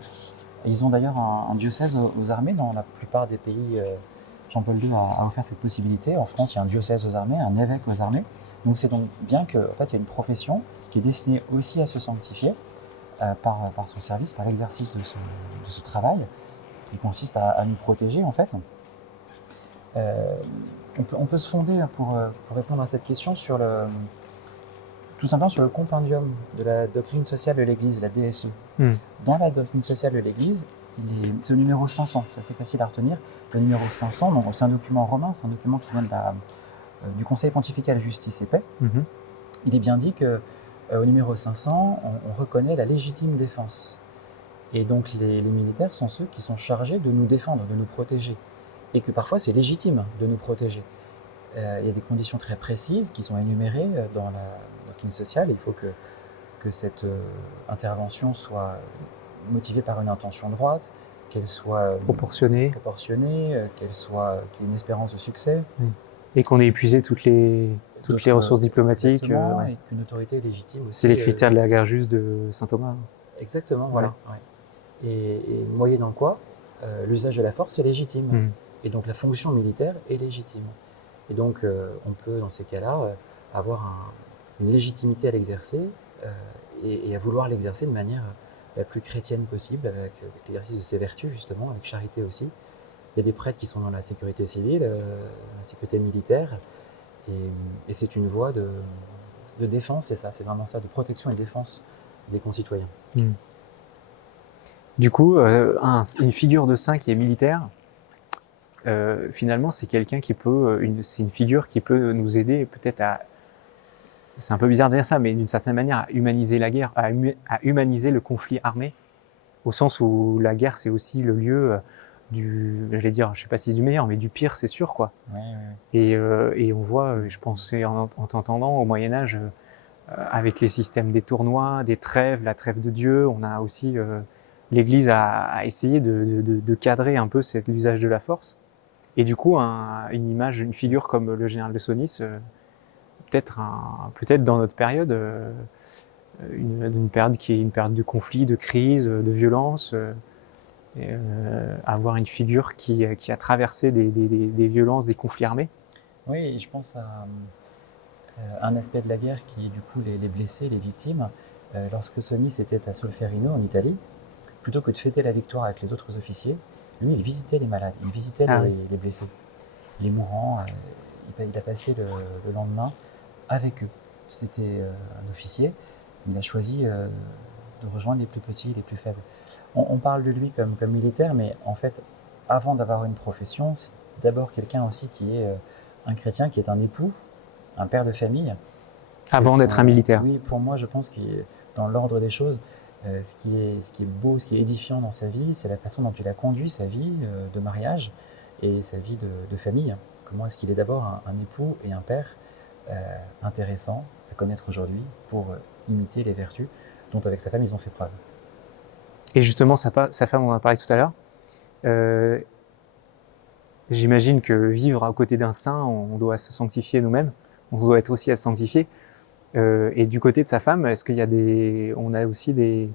Et ils ont d'ailleurs un diocèse aux armées dans la plupart des pays. Jean-Paul II a offert cette possibilité. En France, il y a un diocèse aux armées, un évêque aux armées. Donc c'est donc bien qu'en fait, il y a une profession qui est destinée aussi à se sanctifier par son service, par l'exercice de ce travail, qui consiste à nous protéger en fait. On peut se fonder pour répondre à cette question tout simplement sur le compendium de la doctrine sociale de l'Église, la DSE. Dans la doctrine sociale de l'Église, c'est le numéro 500, c'est assez facile à retenir. Le numéro 500, c'est un document romain, c'est un document qui vient du Conseil pontifical Justice et Paix. Il est bien dit qu'au numéro 500, on reconnaît la légitime défense. Et donc les militaires sont ceux qui sont chargés de nous défendre, de nous protéger. Et que parfois c'est légitime de nous protéger. Il y a des conditions très précises qui sont énumérées dans la doctrine sociale. Il faut que cette intervention soit motivée par une intention droite, qu'elle soit proportionnée, qu'il y ait une espérance de succès. Et qu'on ait épuisé toutes les ressources diplomatiques. Et qu'une autorité légitime aussi. C'est les critères de la guerre juste de saint Thomas. Exactement, voilà. Ouais. Et moyennant quoi, l'usage de la force est légitime. Et donc la fonction militaire est légitime. Et donc on peut, dans ces cas-là, avoir une légitimité à l'exercer et à vouloir l'exercer de manière la plus chrétienne possible, avec l'exercice de ses vertus justement, avec charité aussi. Il y a des prêtres qui sont dans la sécurité civile, la sécurité militaire, et c'est une voie de défense, c'est vraiment ça, de protection et défense des concitoyens. Du coup, une figure de saint qui est militaire, finalement c'est quelqu'un qui peut, c'est une figure qui peut nous aider peut-être à, c'est un peu bizarre de dire ça, mais d'une certaine manière à humaniser la guerre, à humaniser le conflit armé, au sens où la guerre c'est aussi le lieu j'allais dire, je sais pas si c'est du meilleur, mais du pire c'est sûr quoi. Et on voit, je pensais en t'entendant au Moyen-Âge, avec les systèmes des tournois, des trêves, la trêve de Dieu, on a aussi, l'Église a essayé de cadrer un peu l'usage de la force. Et du coup, une figure comme le général de Senlis, peut-être dans notre période, une période qui est une période de conflit, de crise, de violence, avoir une figure qui a traversé des violences, des conflits armés. Oui, je pense à un aspect de la guerre qui est du coup les blessés, les victimes. Lorsque Senlis était à Solferino en Italie, plutôt que de fêter la victoire avec les autres officiers, lui il visitait les malades, il visitait les blessés, les mourants. Il a passé le lendemain avec eux. C'était un officier, il a choisi de rejoindre les plus petits, les plus faibles. On parle de lui comme militaire, mais en fait, avant d'avoir une profession, c'est d'abord quelqu'un aussi qui est un chrétien, qui est un époux, un père de famille. Avant d'être un militaire. Oui, pour moi, je pense que dans l'ordre des choses, ce qui est beau, ce qui est édifiant dans sa vie, c'est la façon dont il a conduit sa vie de mariage et sa vie de famille. Comment est-ce qu'il est d'abord un époux et un père intéressant à connaître aujourd'hui pour imiter les vertus dont avec sa femme ils ont fait preuve. Et justement, sa femme, on en a parlé tout à l'heure. J'imagine que vivre à côté d'un saint, on doit se sanctifier nous-mêmes, on doit être aussi à se sanctifier. Et du côté de sa femme, est-ce qu'il y a on a aussi des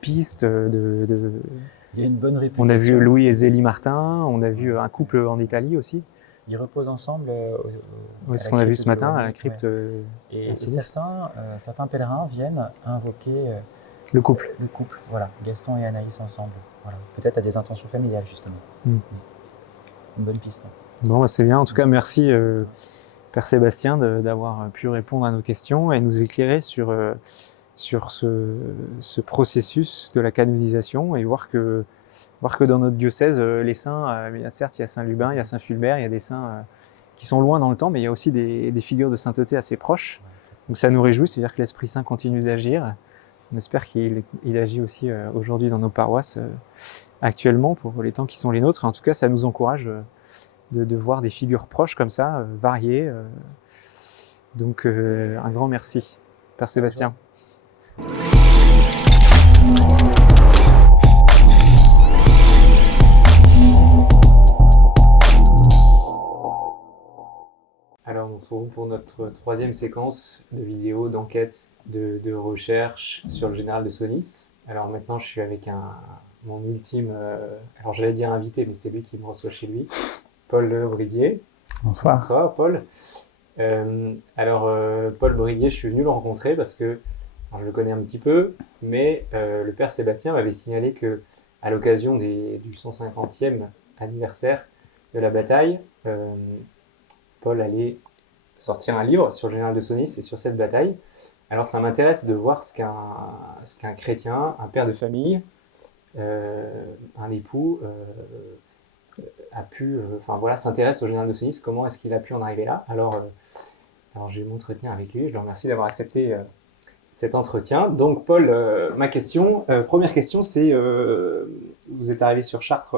pistes Il y a une bonne réputation. On a vu Louis et Zélie Martin, on a vu un couple en Italie aussi. Ils reposent ensemble. Oui, ce qu'on a vu ce matin à la crypte. Ouais. Et certains pèlerins viennent invoquer le couple. Le couple, voilà. Gaston et Anaïs ensemble. Voilà. Peut-être à des intentions familiales, justement. Une bonne piste. Bon, c'est bien. En tout cas, merci, Père Sébastien, d'avoir pu répondre à nos questions et nous éclairer sur ce processus de la canonisation et voir que dans notre diocèse, les saints, certes, il y a Saint Lubin, il y a Saint Fulbert, il y a des saints qui sont loin dans le temps, mais il y a aussi des figures de sainteté assez proches. Donc ça nous réjouit, c'est-à-dire que l'Esprit Saint continue d'agir On espère qu'il agit aussi aujourd'hui dans nos paroisses actuellement pour les temps qui sont les nôtres. En tout cas, ça nous encourage de voir des figures proches comme ça, variées. Donc, un grand merci, Père Sébastien. Alors, on se retrouve pour notre troisième séquence de vidéos, d'enquête, de recherche sur le général de Senlis. Alors maintenant, je suis avec mon ultime, alors j'allais dire invité, mais c'est lui qui me reçoit chez lui, Paul Bridier. Bonsoir. Bonsoir, Paul. Paul Bridier, je suis venu le rencontrer parce que, alors, je le connais un petit peu, mais le Père Sébastien m'avait signalé que, à l'occasion du 150e anniversaire de la bataille, Paul allait sortir un livre sur le général de Senlis et sur cette bataille. Alors ça m'intéresse de voir ce qu'un chrétien, un père de famille, un époux a pu, s'intéresse au général de Senlis. Comment est-ce qu'il a pu en arriver là? Alors je vais m'entretenir avec lui. Je le remercie d'avoir accepté cet entretien. Donc Paul, ma question, première question, c'est vous êtes arrivé sur Chartres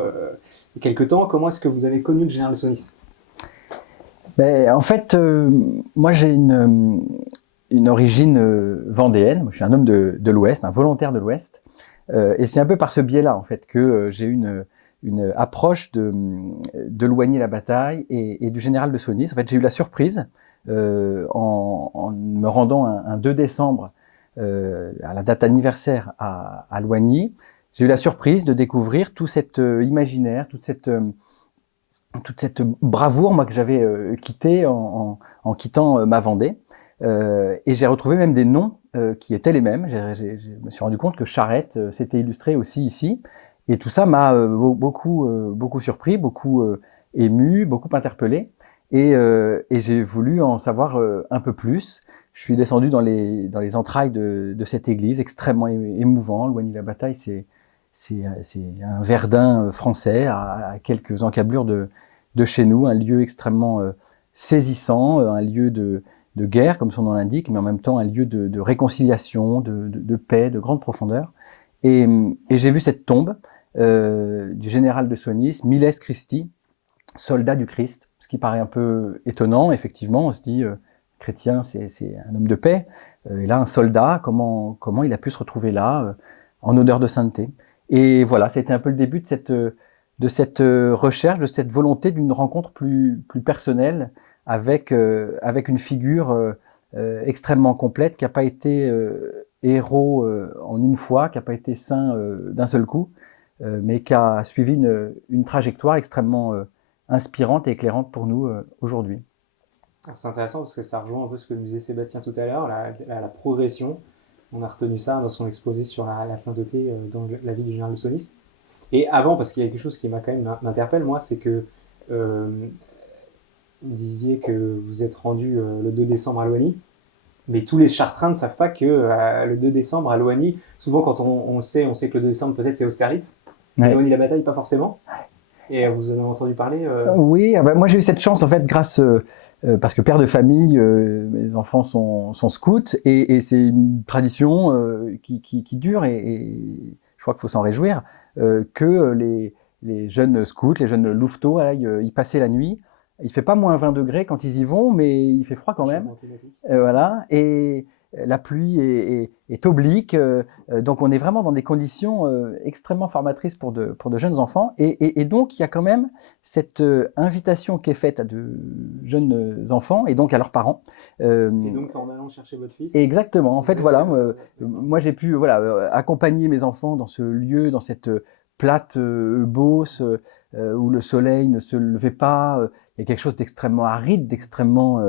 il y a quelque temps. Comment est-ce que vous avez connu le général de Senlis? En fait, moi j'ai une origine vendéenne. Moi, je suis un homme de l'Ouest, un volontaire de l'Ouest. Et c'est un peu par ce biais-là, en fait, que j'ai une approche de Loigny-la-Bataille et du général de Senlis. En fait, j'ai eu la surprise, en me rendant un 2 décembre à la date anniversaire à Loigny, j'ai eu la surprise de découvrir tout cet imaginaire, toute cette bravoure, moi, que j'avais quittée en quittant ma Vendée. Et j'ai retrouvé même des noms qui étaient les mêmes. Je me suis rendu compte que Charette s'était illustré aussi ici. Et tout ça m'a beaucoup surpris, beaucoup ému, beaucoup interpellé. Et j'ai voulu en savoir un peu plus. Je suis descendu dans les entrailles de cette église, extrêmement émouvant. Loigny-la-Bataille, c'est un Verdun français, à quelques encablures de chez nous, un lieu extrêmement saisissant, un lieu de guerre, comme son nom l'indique, mais en même temps un lieu de réconciliation, de paix, de grande profondeur. Et j'ai vu cette tombe du général de Senlis, Miles Christi, soldat du Christ, ce qui paraît un peu étonnant, effectivement. On se dit, chrétien, c'est un homme de paix, et là, un soldat, comment il a pu se retrouver là, en odeur de sainteté. Et voilà, c'était un peu le début de cette recherche, de cette volonté d'une rencontre plus personnelle avec une figure extrêmement complète, qui n'a pas été héros en une fois, qui n'a pas été saint d'un seul coup, mais qui a suivi une trajectoire extrêmement inspirante et éclairante pour nous aujourd'hui. C'est intéressant parce que ça rejoint un peu ce que nous disait Sébastien tout à l'heure, la progression. On a retenu ça dans son exposé sur la sainteté dans la vie du général de Senlis. Et avant, parce qu'il y a quelque chose qui m'interpelle, moi, c'est que vous disiez que vous êtes rendu le 2 décembre à Loigny, mais tous les Chartrains ne savent pas que le 2 décembre à Loigny, souvent quand on sait que le 2 décembre peut-être c'est Austerlitz, ouais. Loigny-la-Bataille pas forcément. Et vous en avez entendu parler Oui, moi j'ai eu cette chance en fait grâce, parce que père de famille, mes enfants sont scouts et c'est une tradition qui dure et je crois qu'il faut s'en réjouir. Que les jeunes scouts, les jeunes louveteaux aillent y passer la nuit. Il ne fait pas moins 20 degrés quand ils y vont, mais il fait froid quand même. Voilà. Et la pluie est oblique, donc on est vraiment dans des conditions extrêmement formatrices pour de jeunes enfants. Et donc il y a quand même cette invitation qui est faite à de jeunes enfants et donc à leurs parents. Et donc en allant chercher votre fils. Exactement. En fait, voilà, moi j'ai pu accompagner mes enfants dans ce lieu, dans cette plate Beauce où le soleil ne se levait pas. Il y a quelque chose d'extrêmement aride, d'extrêmement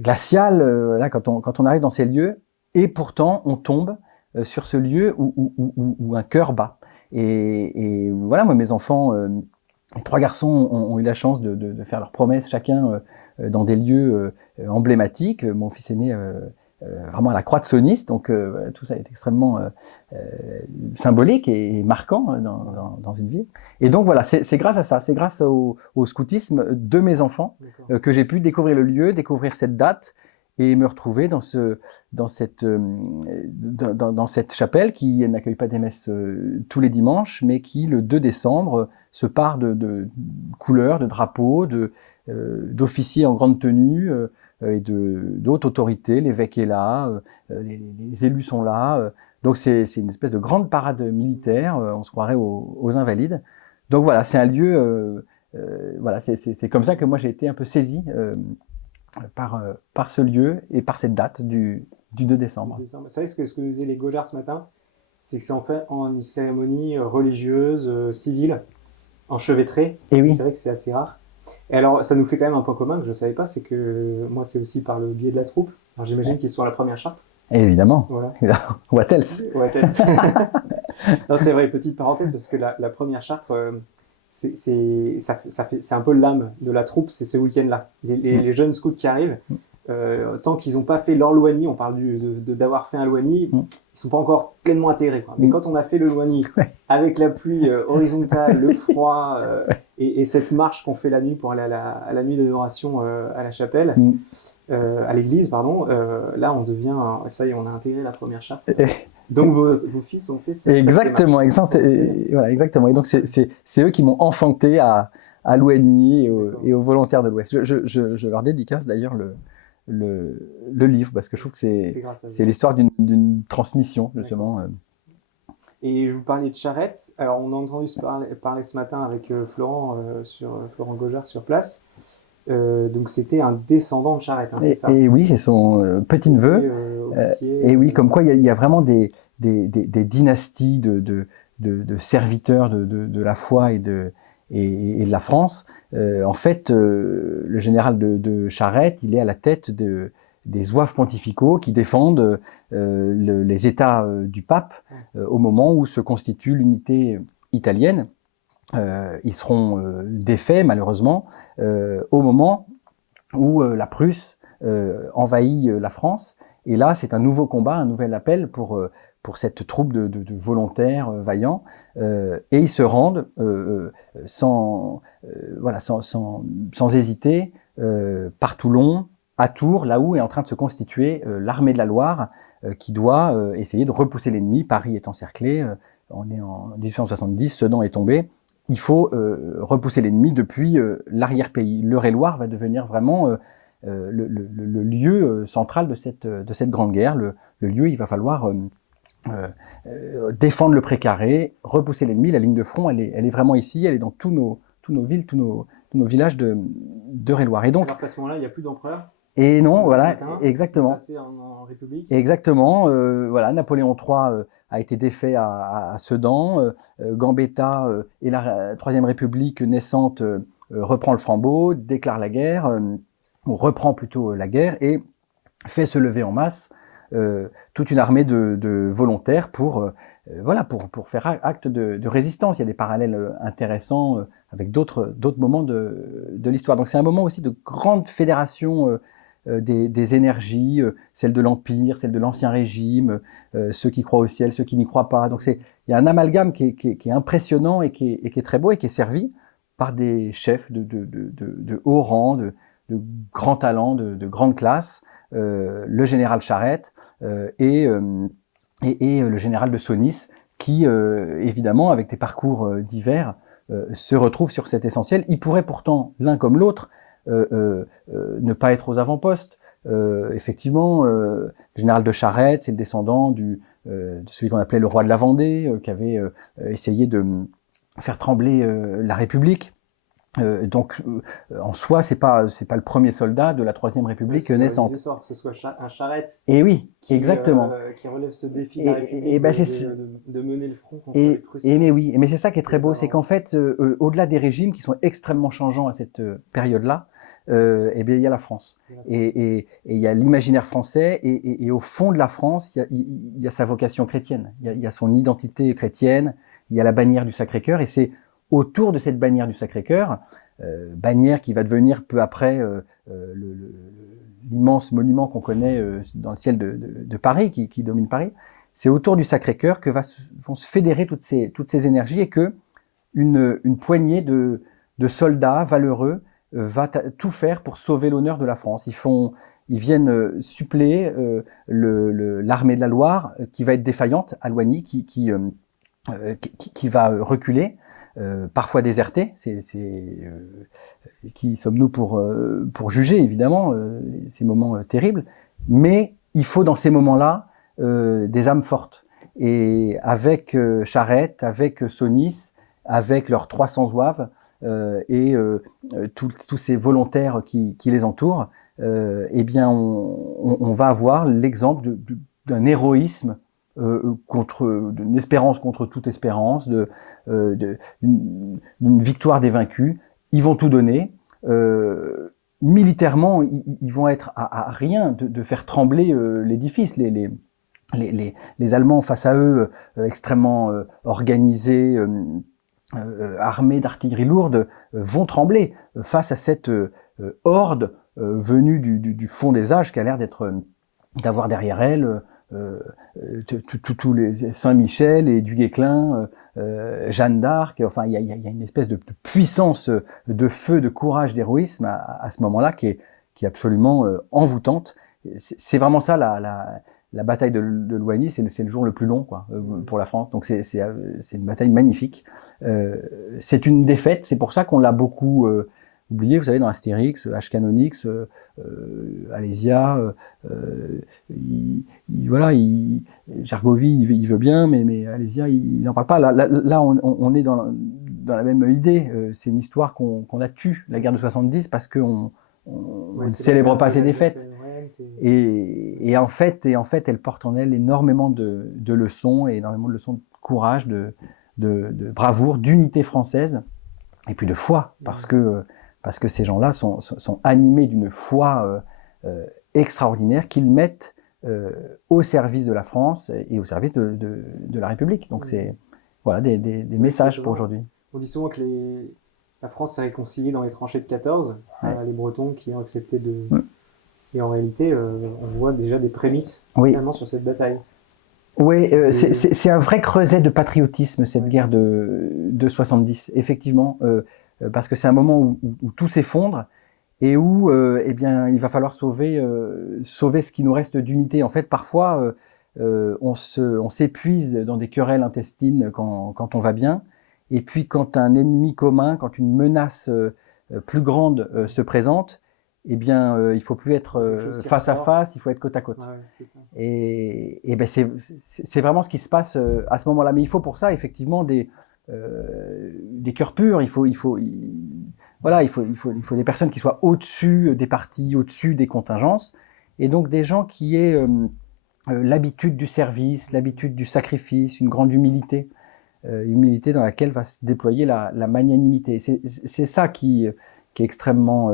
glacial là, quand on arrive dans ces lieux, et pourtant on tombe sur ce lieu où un cœur bat. Et voilà, moi mes enfants, les 3 garçons ont eu la chance de faire leurs promesses chacun dans des lieux emblématiques. Mon fils aîné vraiment à la Croix de Senlis, donc tout ça est extrêmement symbolique et marquant dans une vie. Et donc voilà, c'est grâce à ça, c'est grâce au scoutisme de mes enfants que j'ai pu découvrir le lieu, découvrir cette date et me retrouver dans cette chapelle qui n'accueille pas des messes tous les dimanches, mais qui, le 2 décembre, se pare de couleurs, de drapeaux, d'officiers en grande tenue et de haute autorité. L'évêque est là, les élus sont là. Donc c'est une espèce de grande parade militaire, on se croirait aux Invalides. Donc voilà, c'est un lieu, voilà, c'est comme ça que moi j'ai été un peu saisi par ce lieu et par cette date du 2 décembre. Vous savez ce que disaient les Gaujards ce matin? C'est que c'est en fait une cérémonie religieuse, civile, enchevêtrée. Et oui. C'est vrai que c'est assez rare. Et alors, ça nous fait quand même un point commun que je ne savais pas, c'est que moi, c'est aussi par le biais de la troupe. Alors, j'imagine qu'ils sont à la première charte. Et évidemment. Voilà. What else? What else? Non, c'est vrai, petite parenthèse, parce que la première charte, c'est un peu l'âme de la troupe, c'est ce week-end-là. Les jeunes scouts qui arrivent, tant qu'ils n'ont pas fait leur Loigny, on parle d'avoir fait un Loigny, ils ne sont pas encore pleinement intégrés, quoi. Mais quand on a fait le Loigny, avec la pluie horizontale, le froid, et cette marche qu'on fait la nuit pour aller à la nuit d'adoration à la chapelle, à l'église, pardon, là on devient, ça y est, on a intégré la première charte. Donc vos fils ont fait ça. Exactement, voilà, exactement. Et donc c'est eux qui m'ont enfanté à Loigny et aux volontaires de l'Ouest. Je leur dédicace d'ailleurs le livre, parce que je trouve que c'est l'histoire d'une transmission, justement. Et vous parliez de charrette. Alors, on a entendu parler ce matin avec Florent Gaujard sur place. Donc, c'était un descendant de charrette, hein, c'est ça? Et oui, c'est son petit-neveu. Et oui, comme quoi il y a vraiment des dynasties de serviteurs de la foi et de la France. En fait, le général de Charette, il est à la tête des zouaves pontificaux qui défendent les États du pape au moment où se constitue l'unité italienne. Ils seront défaits, malheureusement, au moment où la Prusse envahit la France. Et là, c'est un nouveau combat, un nouvel appel pour cette troupe de volontaires vaillants. Et ils se rendent sans hésiter par Toulon, à Tours, là où est en train de se constituer l'armée de la Loire, qui doit essayer de repousser l'ennemi. Paris est encerclé, on est en 1870, Sedan est tombé. Il faut repousser l'ennemi depuis l'arrière-pays. l'Eure-et-Loire va devenir vraiment le lieu central de cette grande guerre. Le lieu, il va falloir défendre le précaré, repousser l'ennemi. La ligne de front, elle est vraiment ici, elle est dans tous nos villes, tous nos villages d'Eure-et-Loire. Et donc, alors qu'à ce moment-là, il n'y a plus d'empereur. Et non, voilà, exactement. En République. Exactement. Voilà, Napoléon III a été défait à Sedan. Gambetta et la Troisième République naissante reprend le flambeau, déclare la guerre, on reprend plutôt la guerre et fait se lever en masse toute une armée de volontaires pour faire acte de résistance. Il y a des parallèles intéressants avec d'autres moments de l'histoire. Donc c'est un moment aussi de grande fédération des énergies, celle de l'Empire, celle de l'Ancien Régime, ceux qui croient au ciel, ceux qui n'y croient pas. Donc il y a un amalgame qui est impressionnant et qui est très beau et qui est servi par des chefs de haut rang, de grands talents, de grande classe, le général Charette et le général de Saunis, qui, évidemment, avec des parcours divers, se retrouvent sur cet essentiel. Ils pourraient pourtant, l'un comme l'autre, ne pas être aux avant-postes. Effectivement, le général de Charette, c'est le descendant de celui qu'on appelait le roi de la Vendée, qui avait essayé de faire trembler la République. Donc, en soi, c'est pas le premier soldat de la Troisième République naissante. Que ce soit un Charette. Et oui, exactement. Qui relève ce défi de la République de mener le front contre les Prussiens. Mais c'est ça qui est très beau, c'est qu'en fait, au-delà des régimes qui sont extrêmement changeants à cette période-là, il y a la France. Et il y a l'imaginaire français, et au fond de la France, il y a sa vocation chrétienne, il y a son identité chrétienne, il y a la bannière du Sacré-Cœur, et c'est autour de cette bannière du Sacré-Cœur, bannière qui va devenir peu après l'immense monument qu'on connaît dans le ciel de Paris, qui domine Paris. C'est autour du Sacré-Cœur que vont se fédérer toutes ces énergies, et que une poignée de soldats valeureux va tout faire pour sauver l'honneur de la France. ils viennent suppléer l'armée de la Loire qui va être défaillante à Loigny, qui va reculer, parfois déserter. Qui sommes-nous pour juger, évidemment, ces moments terribles. Mais il faut dans ces moments-là des âmes fortes. Et avec Charette, avec Sonis, avec leurs 300 zouaves et tous ces volontaires qui les entourent, eh bien, on va avoir l'exemple d'un héroïsme d'une espérance contre toute espérance, d'une victoire des vaincus. Ils vont tout donner. Militairement, ils vont être à rien de faire trembler l'édifice. Les Allemands, face à eux, extrêmement organisés, armés d'artillerie lourde, vont trembler face à cette horde venue du fond des âges qui a l'air d'avoir derrière elle tous les Saint-Michel et du Guesclin, Jeanne d'Arc. Enfin, il y a une espèce de puissance de feu, de courage, d'héroïsme à ce moment-là qui est absolument envoûtante. C'est vraiment ça la bataille de Loigny, c'est le jour le plus long pour la France. Donc c'est une bataille magnifique. C'est une défaite, c'est pour ça qu'on l'a beaucoup oublié. Vous savez, dans Astérix, H-Canonix, Alésia, Gergovie, il veut bien, mais Alésia, il n'en parle pas. Là on est dans la même idée. C'est une histoire qu'on a tue, la guerre de 70, parce qu'on ne célèbre pas ses défaites. Et en fait, elle porte en elle énormément de leçons, et énormément de leçons de courage, de bravoure, d'unité française, et puis de foi, parce que ces gens-là sont animés d'une foi extraordinaire qu'ils mettent au service de la France et au service de la République. Donc c'est voilà des messages pour aujourd'hui. On dit souvent que la France s'est réconciliée dans les tranchées de 14, les Bretons qui ont accepté de... Et en réalité, on voit déjà des prémices finalement sur cette bataille. Oui, c'est un vrai creuset de patriotisme, cette guerre de 70, effectivement, parce que c'est un moment où tout s'effondre et où eh bien, il va falloir sauver ce qui nous reste d'unité. En fait, parfois, on s'épuise dans des querelles intestines quand on va bien, et puis quand un ennemi commun, quand une menace plus grande se présente, eh bien, il ne faut plus être face à face, il faut être côte à côte. C'est ça. Et ben c'est vraiment ce qui se passe à ce moment-là. Mais il faut pour ça, effectivement, des cœurs purs. Il faut des personnes qui soient au-dessus des partis, au-dessus des contingences. Et donc des gens qui aient l'habitude du service, l'habitude du sacrifice, une grande humilité. Humilité dans laquelle va se déployer la magnanimité. C'est ça qui est extrêmement...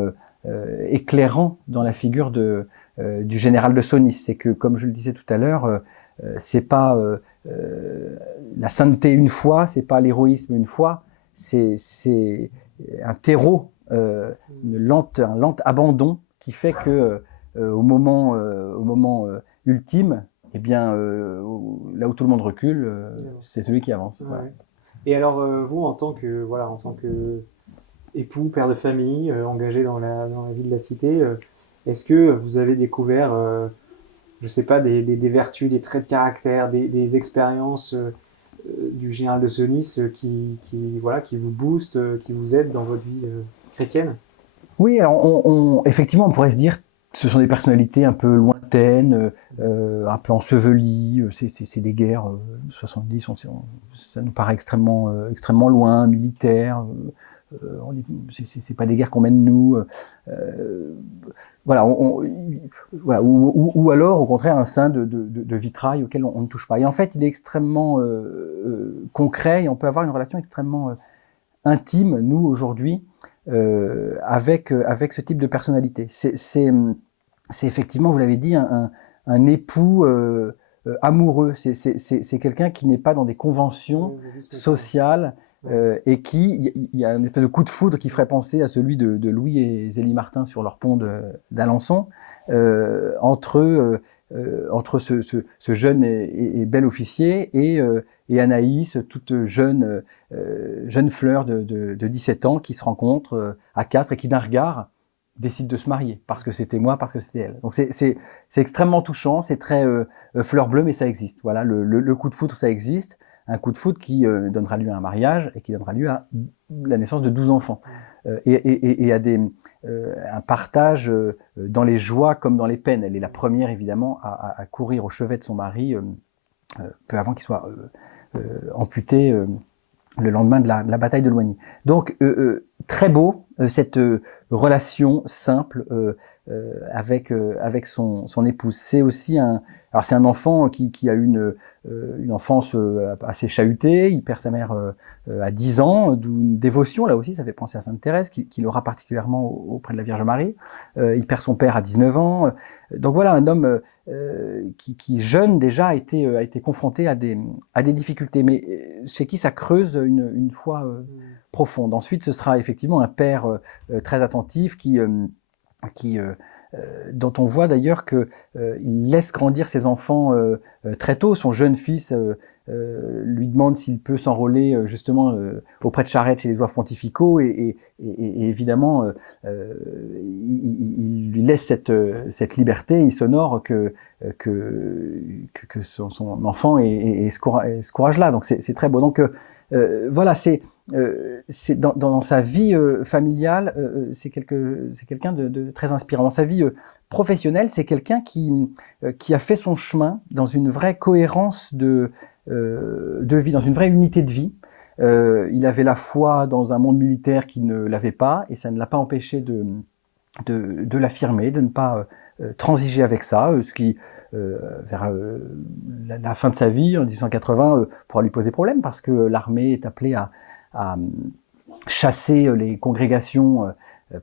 éclairant dans la figure du général de Sonis. C'est que, comme je le disais tout à l'heure, c'est pas la sainteté une fois, c'est pas l'héroïsme une fois, c'est un terreau, un lent abandon qui fait que au moment ultime, eh bien, là où tout le monde recule, c'est celui qui avance. Ouais. Voilà. Et alors, vous, en tant que époux, père de famille, engagé dans la vie de la cité, est-ce que vous avez découvert, je ne sais pas, des vertus, des traits de caractère, des expériences du général de Sonis qui vous boostent, qui vous aident dans votre vie chrétienne? Oui, alors effectivement, on pourrait se dire que ce sont des personnalités un peu lointaines, un peu ensevelies. C'est des guerres 70, ça nous paraît extrêmement loin, militaires. C'est pas des guerres qu'on mène nous. Voilà, ou alors au contraire un sein de vitrail auquel on ne touche pas. Et en fait, il est extrêmement concret et on peut avoir une relation extrêmement intime, nous aujourd'hui, avec ce type de personnalité. C'est effectivement, vous l'avez dit, un époux amoureux. C'est quelqu'un qui n'est pas dans des conventions sociales. Et il y a un espèce de coup de foudre qui ferait penser à celui de Louis et Zélie Martin sur leur pont d'Alençon, entre ce jeune et bel officier et Anaïs, toute jeune fleur de 17 ans qui se rencontrent à quatre et qui d'un regard décide de se marier, parce que c'était moi, parce que c'était elle. Donc c'est extrêmement touchant, c'est très fleur bleue, mais ça existe. Voilà, le coup de foudre, ça existe. Un coup de foudre qui donnera lieu à un mariage et qui donnera lieu à la naissance de 12 enfants. Et à un partage dans les joies comme dans les peines. Elle est la première, évidemment, à courir au chevet de son mari peu avant qu'il soit amputé le lendemain de la bataille de Loigny. Donc, très beau, cette relation simple avec son épouse. C'est aussi alors c'est un enfant qui a eu une enfance assez chahutée. Il perd sa mère à 10 ans, d'où une dévotion, là aussi, ça fait penser à Sainte Thérèse, qui l'aura particulièrement auprès de la Vierge Marie. Il perd son père à 19 ans. Donc voilà, un homme qui jeune déjà a été confronté à des difficultés, mais chez qui ça creuse une foi profonde. Ensuite, ce sera effectivement un père très attentif dont on voit d'ailleurs qu'il laisse grandir ses enfants très tôt. Son jeune fils lui demande s'il peut s'enrôler justement auprès de Charette chez les oies pontificaux et évidemment il lui laisse cette liberté, il s'honore que son enfant ait ce courage-là. Donc c'est très beau. Donc voilà, c'est dans sa vie familiale, c'est quelqu'un de très inspirant. Dans sa vie professionnelle, c'est quelqu'un qui a fait son chemin dans une vraie cohérence de vie, dans une vraie unité de vie. Il avait la foi dans un monde militaire qui ne l'avait pas, et ça ne l'a pas empêché de l'affirmer, de ne pas transiger avec ça, ce qui vers la fin de sa vie, en 1880, pourra lui poser problème, parce que l'armée est appelée à chasser les congrégations,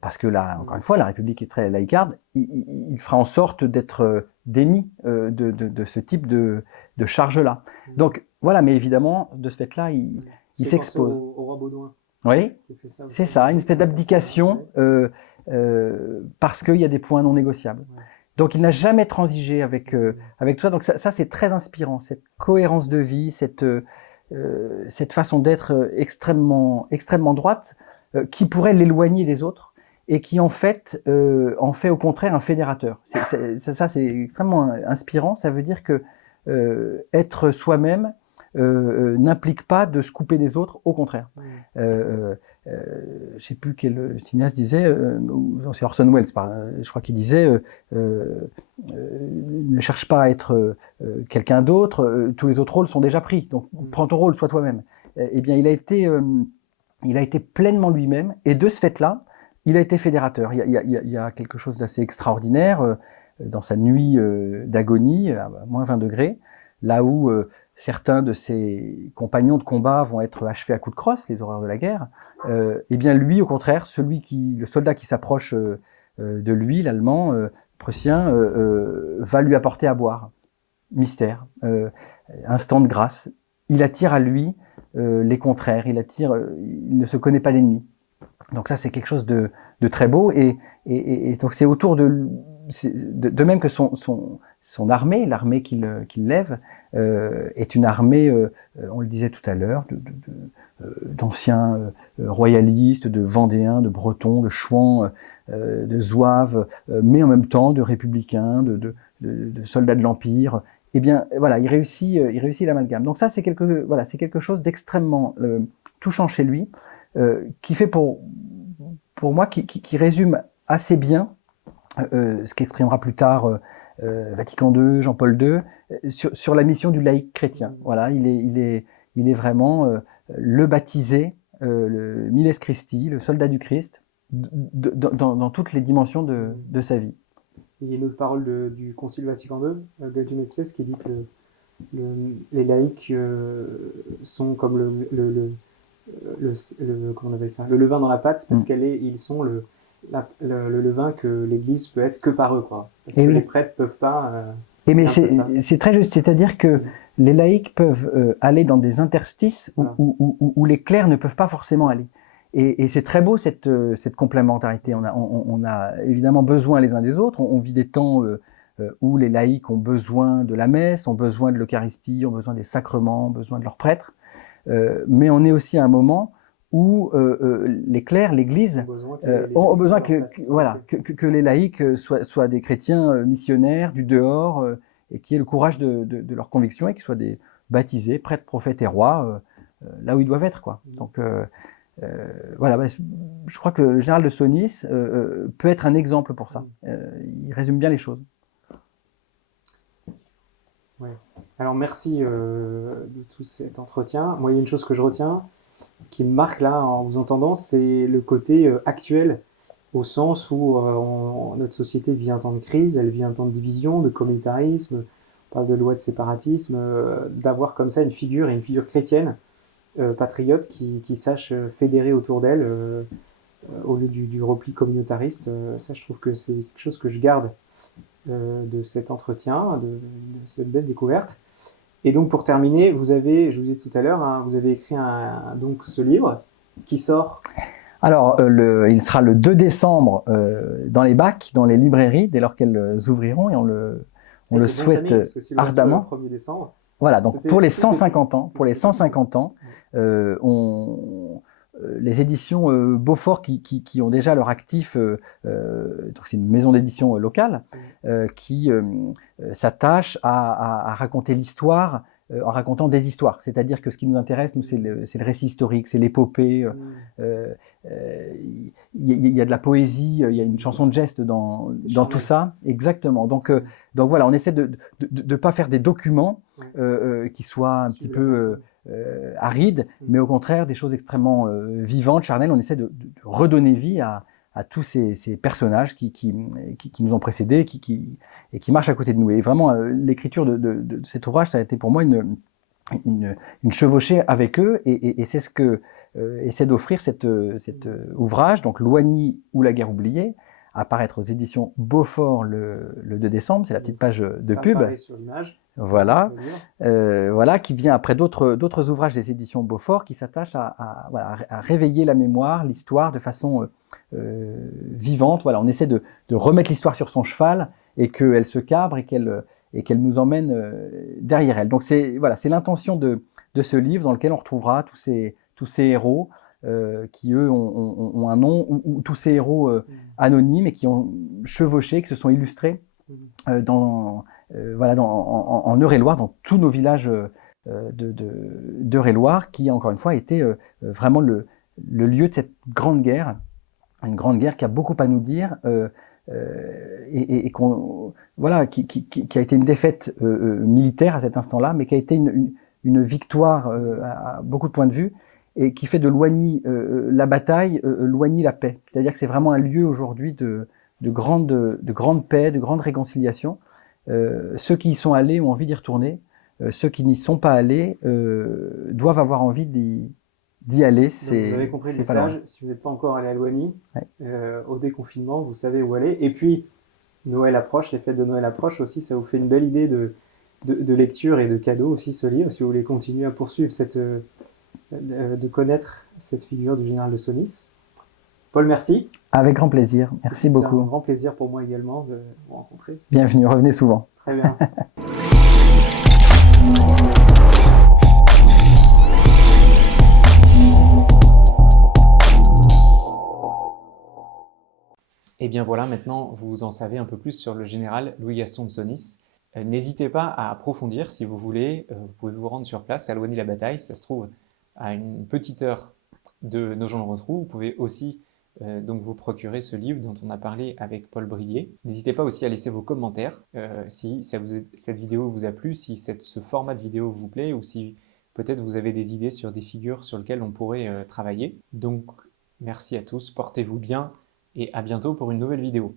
parce que là, encore une fois, la République est très laïcarde. Il fera en sorte d'être démis de ce type de charge-là. Donc voilà, mais évidemment, de ce fait-là, il s'expose. Au roi Baudouin. Oui, c'est ça, une espèce d'abdication, parce qu'il y a des points non négociables. Ouais. Donc il n'a jamais transigé avec tout ça. Donc ça c'est très inspirant, cette cohérence de vie, cette façon d'être extrêmement droite, qui pourrait l'éloigner des autres et qui en fait au contraire un fédérateur. Ça c'est extrêmement inspirant. Ça veut dire que être soi-même n'implique pas de se couper des autres, au contraire. Je ne sais plus quel cinéaste disait, c'est Orson Welles, je crois qu'il disait ne cherche pas à être quelqu'un d'autre, tous les autres rôles sont déjà pris, donc prends ton rôle, sois toi-même. Eh bien, il a été pleinement lui-même, et de ce fait-là, il a été fédérateur. Il y a quelque chose d'assez extraordinaire dans sa nuit d'agonie, à moins 20 degrés, là où certains de ses compagnons de combat vont être achevés à coups de crosse, les horreurs de la guerre. Eh bien lui, au contraire, le soldat qui s'approche de lui, l'Allemand prussien, va lui apporter à boire. Mystère, instant de grâce. Il attire à lui les contraires, il ne se connaît pas d'ennemi. Donc ça, c'est quelque chose de très beau, et donc c'est autour de même que son armée, l'armée qu'il lève, est une armée, on le disait tout à l'heure, d'anciens royalistes, de Vendéens, de Bretons, de Chouans, de Zouaves, mais en même temps de républicains, de soldats de l'Empire. Eh bien, voilà, il réussit l'amalgame. Donc ça, c'est quelque chose d'extrêmement touchant chez lui, qui fait pour moi, qui résume assez bien ce qu'exprimera plus tard Vatican II, Jean-Paul II, sur la mission du laïc chrétien. Voilà, il est vraiment le baptisé, le Miles Christi, le soldat du Christ, dans toutes les dimensions de sa vie. Il y a une autre parole du Concile Vatican II, Gaudium et Spes, qui dit que les laïcs sont comme comment on appelle ça, le levain dans la pâte, parce qu'ils sont le levain que l'Église peut être que par eux, quoi. Parce que les prêtres peuvent pas. Mais c'est très juste, c'est-à-dire que les laïcs peuvent aller dans des interstices où les clercs ne peuvent pas forcément aller. Et c'est très beau cette complémentarité. On a évidemment besoin les uns des autres. On vit des temps où les laïcs ont besoin de la messe, ont besoin de l'Eucharistie, ont besoin des sacrements, ont besoin de leurs prêtres. Mais on est aussi à un moment où les clercs, l'Église, ont besoin que les laïcs soient des chrétiens missionnaires du dehors et qui aient le courage de leurs convictions et qui soient des baptisés, prêtres, prophètes et rois, là où ils doivent être, quoi. Donc voilà, je crois que le général de Sonis peut être un exemple pour ça. Il résume bien les choses. Ouais. Alors merci de tout cet entretien. Moi, il y a une chose que je retiens, qui me marque là en vous entendant, c'est le côté actuel, au sens où notre société vit un temps de crise, elle vit un temps de division, de communautarisme, on parle de loi de séparatisme, d'avoir comme ça une figure chrétienne, patriote, qui sache fédérer autour d'elle au lieu du repli communautariste. Ça, je trouve que c'est quelque chose que je garde de cet entretien, de cette belle découverte. Et donc pour terminer, je vous ai dit tout à l'heure, hein, vous avez écrit donc ce livre qui sort. Alors, il sera le 2 décembre dans les bacs, dans les librairies, dès lors qu'elles ouvriront, et on le souhaite ardemment. Le 1er décembre. Voilà, donc pour les 150 ans, les éditions Beaufort qui ont déjà leur actif, donc c'est une maison d'édition locale, qui s'attache à raconter l'histoire en racontant des histoires. C'est-à-dire que ce qui nous intéresse, nous, c'est le récit historique, c'est l'épopée. Il y a de la poésie, il y a une chanson de geste dans tout ça. Exactement. Donc voilà, on essaie de ne pas faire des documents qui soient un petit peu arides, mais au contraire des choses extrêmement vivantes, charnelles. On essaie de redonner vie à tous ces personnages qui nous ont précédés et qui marchent à côté de nous. Et vraiment, l'écriture de cet ouvrage, ça a été pour moi une chevauchée avec eux, et c'est ce que essaie d'offrir cet ouvrage, donc Loigny ou la guerre oubliée, à paraître aux éditions Beaufort le 2 décembre, c'est la petite page de pub. Ça apparaît sur l'image. Voilà, qui vient après d'autres ouvrages des éditions Beaufort qui s'attachent à réveiller la mémoire, l'histoire de façon vivante. Voilà, on essaie de remettre l'histoire sur son cheval et qu'elle se cabre et qu'elle nous emmène derrière elle. Donc c'est l'intention de ce livre dans lequel on retrouvera tous ces héros qui eux ont un nom, ou tous ces héros anonymes et qui ont chevauché, qui se sont illustrés en Eure-et-Loire, dans tous nos villages d'Eure-et-Loire, qui encore une fois a été vraiment le lieu de cette grande guerre, une grande guerre qui a beaucoup à nous dire et qui a été une défaite militaire à cet instant-là, mais qui a été une victoire à beaucoup de points de vue, et qui fait de Loigny la bataille, Loigny la paix. C'est-à-dire que c'est vraiment un lieu aujourd'hui de grande paix, de grande réconciliation. Ceux qui y sont allés ont envie d'y retourner. Ceux qui n'y sont pas allés doivent avoir envie d'y aller. Vous avez compris le message. Si vous n'êtes pas encore allé à Loigny, au déconfinement, vous savez où aller. Et puis, Noël approche, les fêtes de Noël approchent aussi. Ça vous fait une belle idée de lecture et de cadeaux aussi, ce livre, si vous voulez continuer à poursuivre de connaître cette figure du général de Sonis. Paul, merci. Avec grand plaisir. Merci beaucoup. C'est un grand plaisir pour moi également de vous rencontrer. Bienvenue, revenez souvent. Très bien. Et bien voilà, maintenant vous en savez un peu plus sur le général Louis-Gaston de Sonis. N'hésitez pas à approfondir si vous voulez. Vous pouvez vous rendre sur place à Loigny-la-Bataille. Ça se trouve à une petite heure de Nogent-le-Rotrou. Vous pouvez aussi donc vous procurer ce livre dont on a parlé avec Paul Bridier. N'hésitez pas aussi à laisser vos commentaires si cette vidéo vous a plu, si ce format de vidéo vous plaît, ou si peut-être vous avez des idées sur des figures sur lesquelles on pourrait travailler. Donc merci à tous, portez-vous bien et à bientôt pour une nouvelle vidéo.